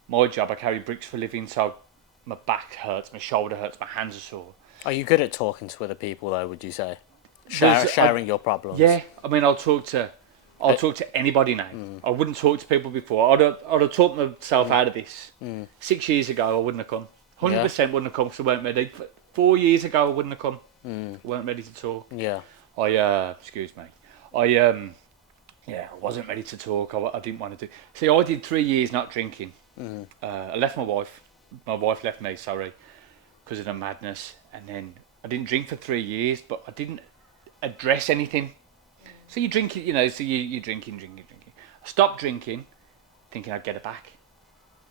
My job, I carry bricks for a living, so my back hurts, my shoulder hurts, my hands are sore. Are you good at talking to other people, though? Would you say sharing your problems? Yeah, I mean, I'll talk to anybody now. I wouldn't talk to people before. I'd have talked myself out of this. 6 years ago, I wouldn't have come. 100% wouldn't have come because I weren't ready. 4 years ago, I wouldn't have come. I weren't ready to talk. Yeah. Excuse me. I wasn't ready to talk. I didn't want to do. See, I did 3 years not drinking. I left my wife. My wife left me, sorry, because of the madness. And then I didn't drink for 3 years, but I didn't address anything. So you drink, so you're drinking. I stopped drinking, thinking I'd get it back.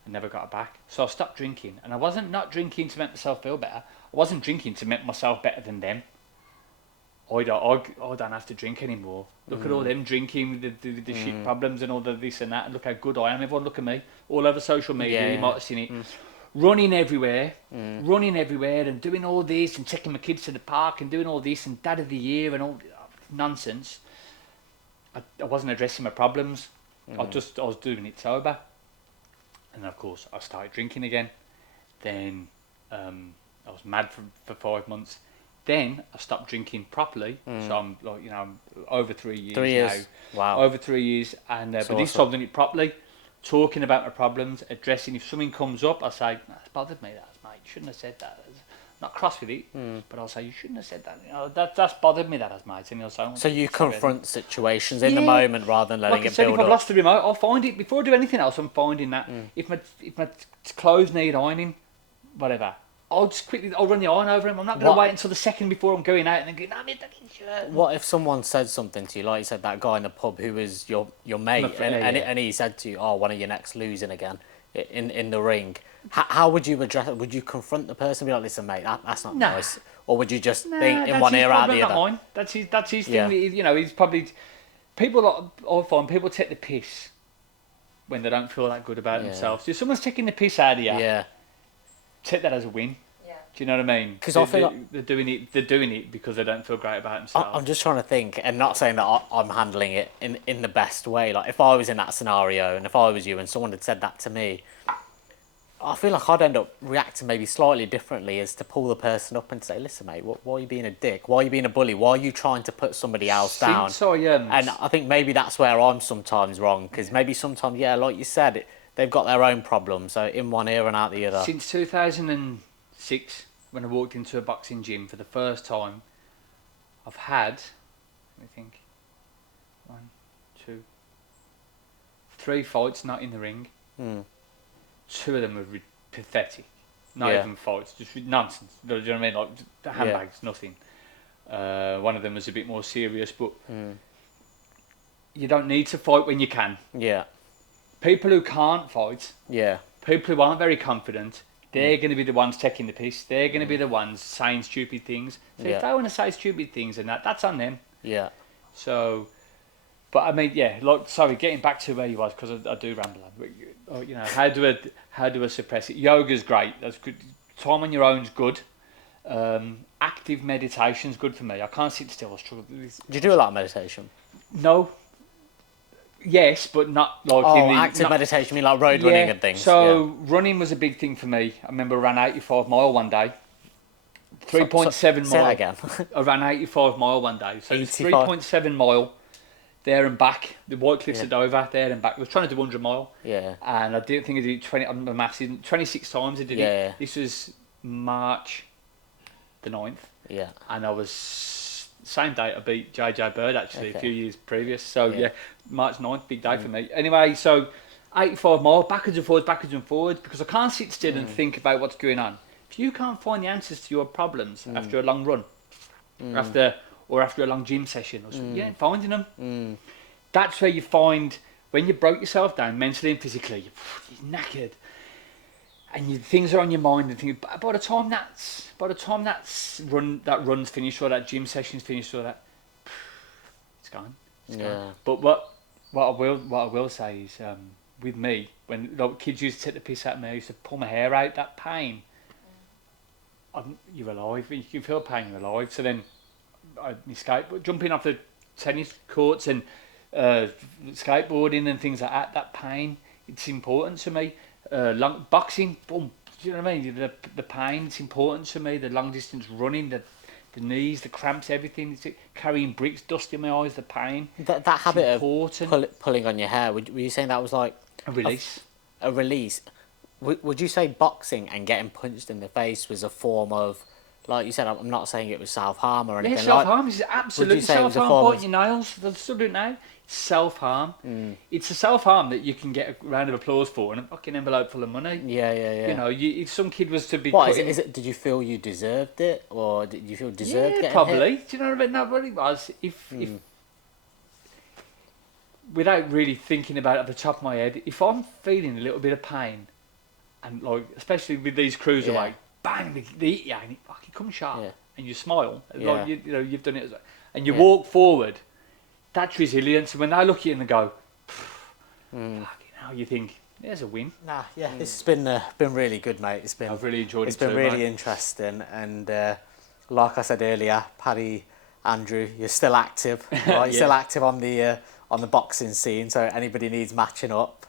I never got it back. So I stopped drinking. And I wasn't not drinking to make myself feel better. I wasn't drinking to make myself better than them. I don't have to drink anymore. Look at all them drinking with the shit problems and all the this and that. And look how good I am. Everyone look at me. All over social media, you might have seen it. Running everywhere and doing all this and taking my kids to the park and doing all this and dad of the year and all nonsense. I wasn't addressing my problems. I was doing it sober. And of course I started drinking again. Then I was mad for 5 months. Then I stopped drinking properly. So I'm like, you know, I'm over 3 years 3 years. now. Wow. Over 3 years, and but this time I'm doing it properly, talking about my problems, addressing. If something comes up, I say, "That's bothered me. That mate, you shouldn't have said that." Not cross with it, but I'll say, "You shouldn't have said that. You know, that's bothered me. That has, mate." And he'll say, So you sorry. confront situations in the moment rather than letting Like I it said, build if I've up. lost the remote, I'll find it before I do anything else. I'm finding that if my clothes need ironing, whatever. I'll run the iron over him. I'm not going to wait until the second before I'm going out and then going, "No, I'm in the shirt." What if someone said something to you, like you said, that guy in the pub who was your mate, and he said to you, "Oh, one of your next losing again in the ring." How would you address it? Would you confront the person and be like, "Listen, mate, that's not nice," or would you just think in one ear out the other? Mine. That's his thing. You know, he's probably people. I find people take the piss when they don't feel that good about themselves. If someone's taking the piss out of you, take that as a win. Yeah. Do you know what I mean? Because I feel like they're doing it because they don't feel great about themselves. I'm just trying to think, and not saying that I'm handling it in the best way. Like if I was in that scenario, and if I was you, and someone had said that to me, I feel like I'd end up reacting maybe slightly differently, as to pull the person up and say, "Listen, mate, why are you being a dick? Why are you being a bully? Why are you trying to put somebody else down?" And I think maybe that's where I'm sometimes wrong, because maybe sometimes, like you said, they've got their own problems, so in one ear and out the other. Since 2006, when I walked into a boxing gym for the first time, I've had, let me think, 1, 2, 3 fights not in the ring. 2 of them were pathetic. Not even fights, just nonsense. Do you know what I mean? Like handbags, nothing. One of them was a bit more serious, but you don't need to fight when you can. Yeah. People who can't fight, Yeah. people who aren't very confident, they're going to be the ones taking the piss. They're going to be the ones saying stupid things. So if they want to say stupid things and that's on them. Yeah. So, but I mean, getting back to where you was, because I do ramble on. You know, how do I suppress it? Yoga's great. That's good. Time on your own's good. Active meditation's good for me. I can't sit still. I struggle with this. Do you do a lot of meditation? No. Yes, but not like active meditation, you mean like road running and things? So running was a big thing for me. I remember I ran 85 mile one day. 3.7 mile. Say that again. I ran 85 mile one day. So it's 85. 3.7 mile there and back. The White Cliffs of Dover, there and back. I was trying to do 100 mile. Yeah. And I didn't think I did it 26 times I did it. This was March the 9th. Yeah. And I was... Same day I beat JJ Bird actually a few years previous. So March 9th, big day for me. Anyway, so 85 miles, backwards and forwards, because I can't sit still and think about what's going on. If you can't find the answers to your problems after a long run, after a long gym session or something, you ain't finding them. That's where you find, when you broke yourself down mentally and physically, you're knackered. And things are on your mind and things. By the time that run's finished or that gym session's finished or that, it's gone. It's gone. But what I will say is, with me, when kids used to take the piss out of me, I used to pull my hair out. That pain, you're alive. You can feel pain. You're alive. So then, jumping off the tennis courts and skateboarding and things like that. That pain, it's important to me. Boxing, boom. Do you know what I mean? The pain, it's important to me. The long distance running, the knees, the cramps, everything. It's carrying bricks, dust in my eyes, the pain. That habit of pulling on your hair, were you saying that was like a release? A release. Would you say boxing and getting punched in the face was a form of, like you said, I'm not saying it was self-harm or anything. Yeah, self-harm is absolutely self-harm. Biting your nails, they'll still do it now. Self-harm. It's a self-harm that you can get a round of applause for and a fucking envelope full of money. Yeah. You know, if some kid was to be... Is it? Did you feel you deserved it? Or did you feel deserved getting probably. hit? Do you know what I mean? No, what it was, if without really thinking about it at the top of my head, if I'm feeling a little bit of pain, and like, especially with these cruiserweight, bang, they hit you and it fucking comes sharp. and you smile, Yeah. like you know you've done it, and you walk forward. That's resilience. And when they look at you and they go, fucking hell, you think there's a win. Nah, yeah, this has been really good, mate. I've really enjoyed it. It's been too, really mate. interesting, and like I said earlier, Paddy, Andrew, you're still active, right? You're still active on the boxing scene. So anybody needs matching up,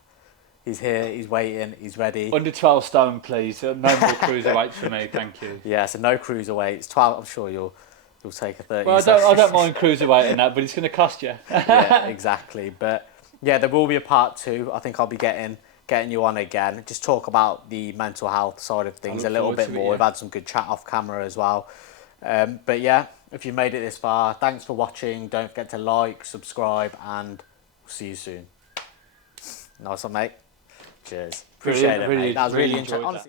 he's here, he's waiting, he's ready. Under 12 stone, please. No more cruiserweights for me, thank you. Yeah, so no cruiserweights. 12. I'm sure you'll take a 30. Well, I don't mind cruiserweight and that, but it's going to cost you. Yeah, exactly. But yeah, there will be a part 2. I think I'll be getting you on again. Just talk about the mental health side of things a little bit more. We've had some good chat off camera as well. But yeah, if you made it this far, thanks for watching. Don't forget to like, subscribe, and we'll see you soon. Nice one, mate. Cheers. Appreciate it, Really, mate. That was really really enjoyed interesting. that.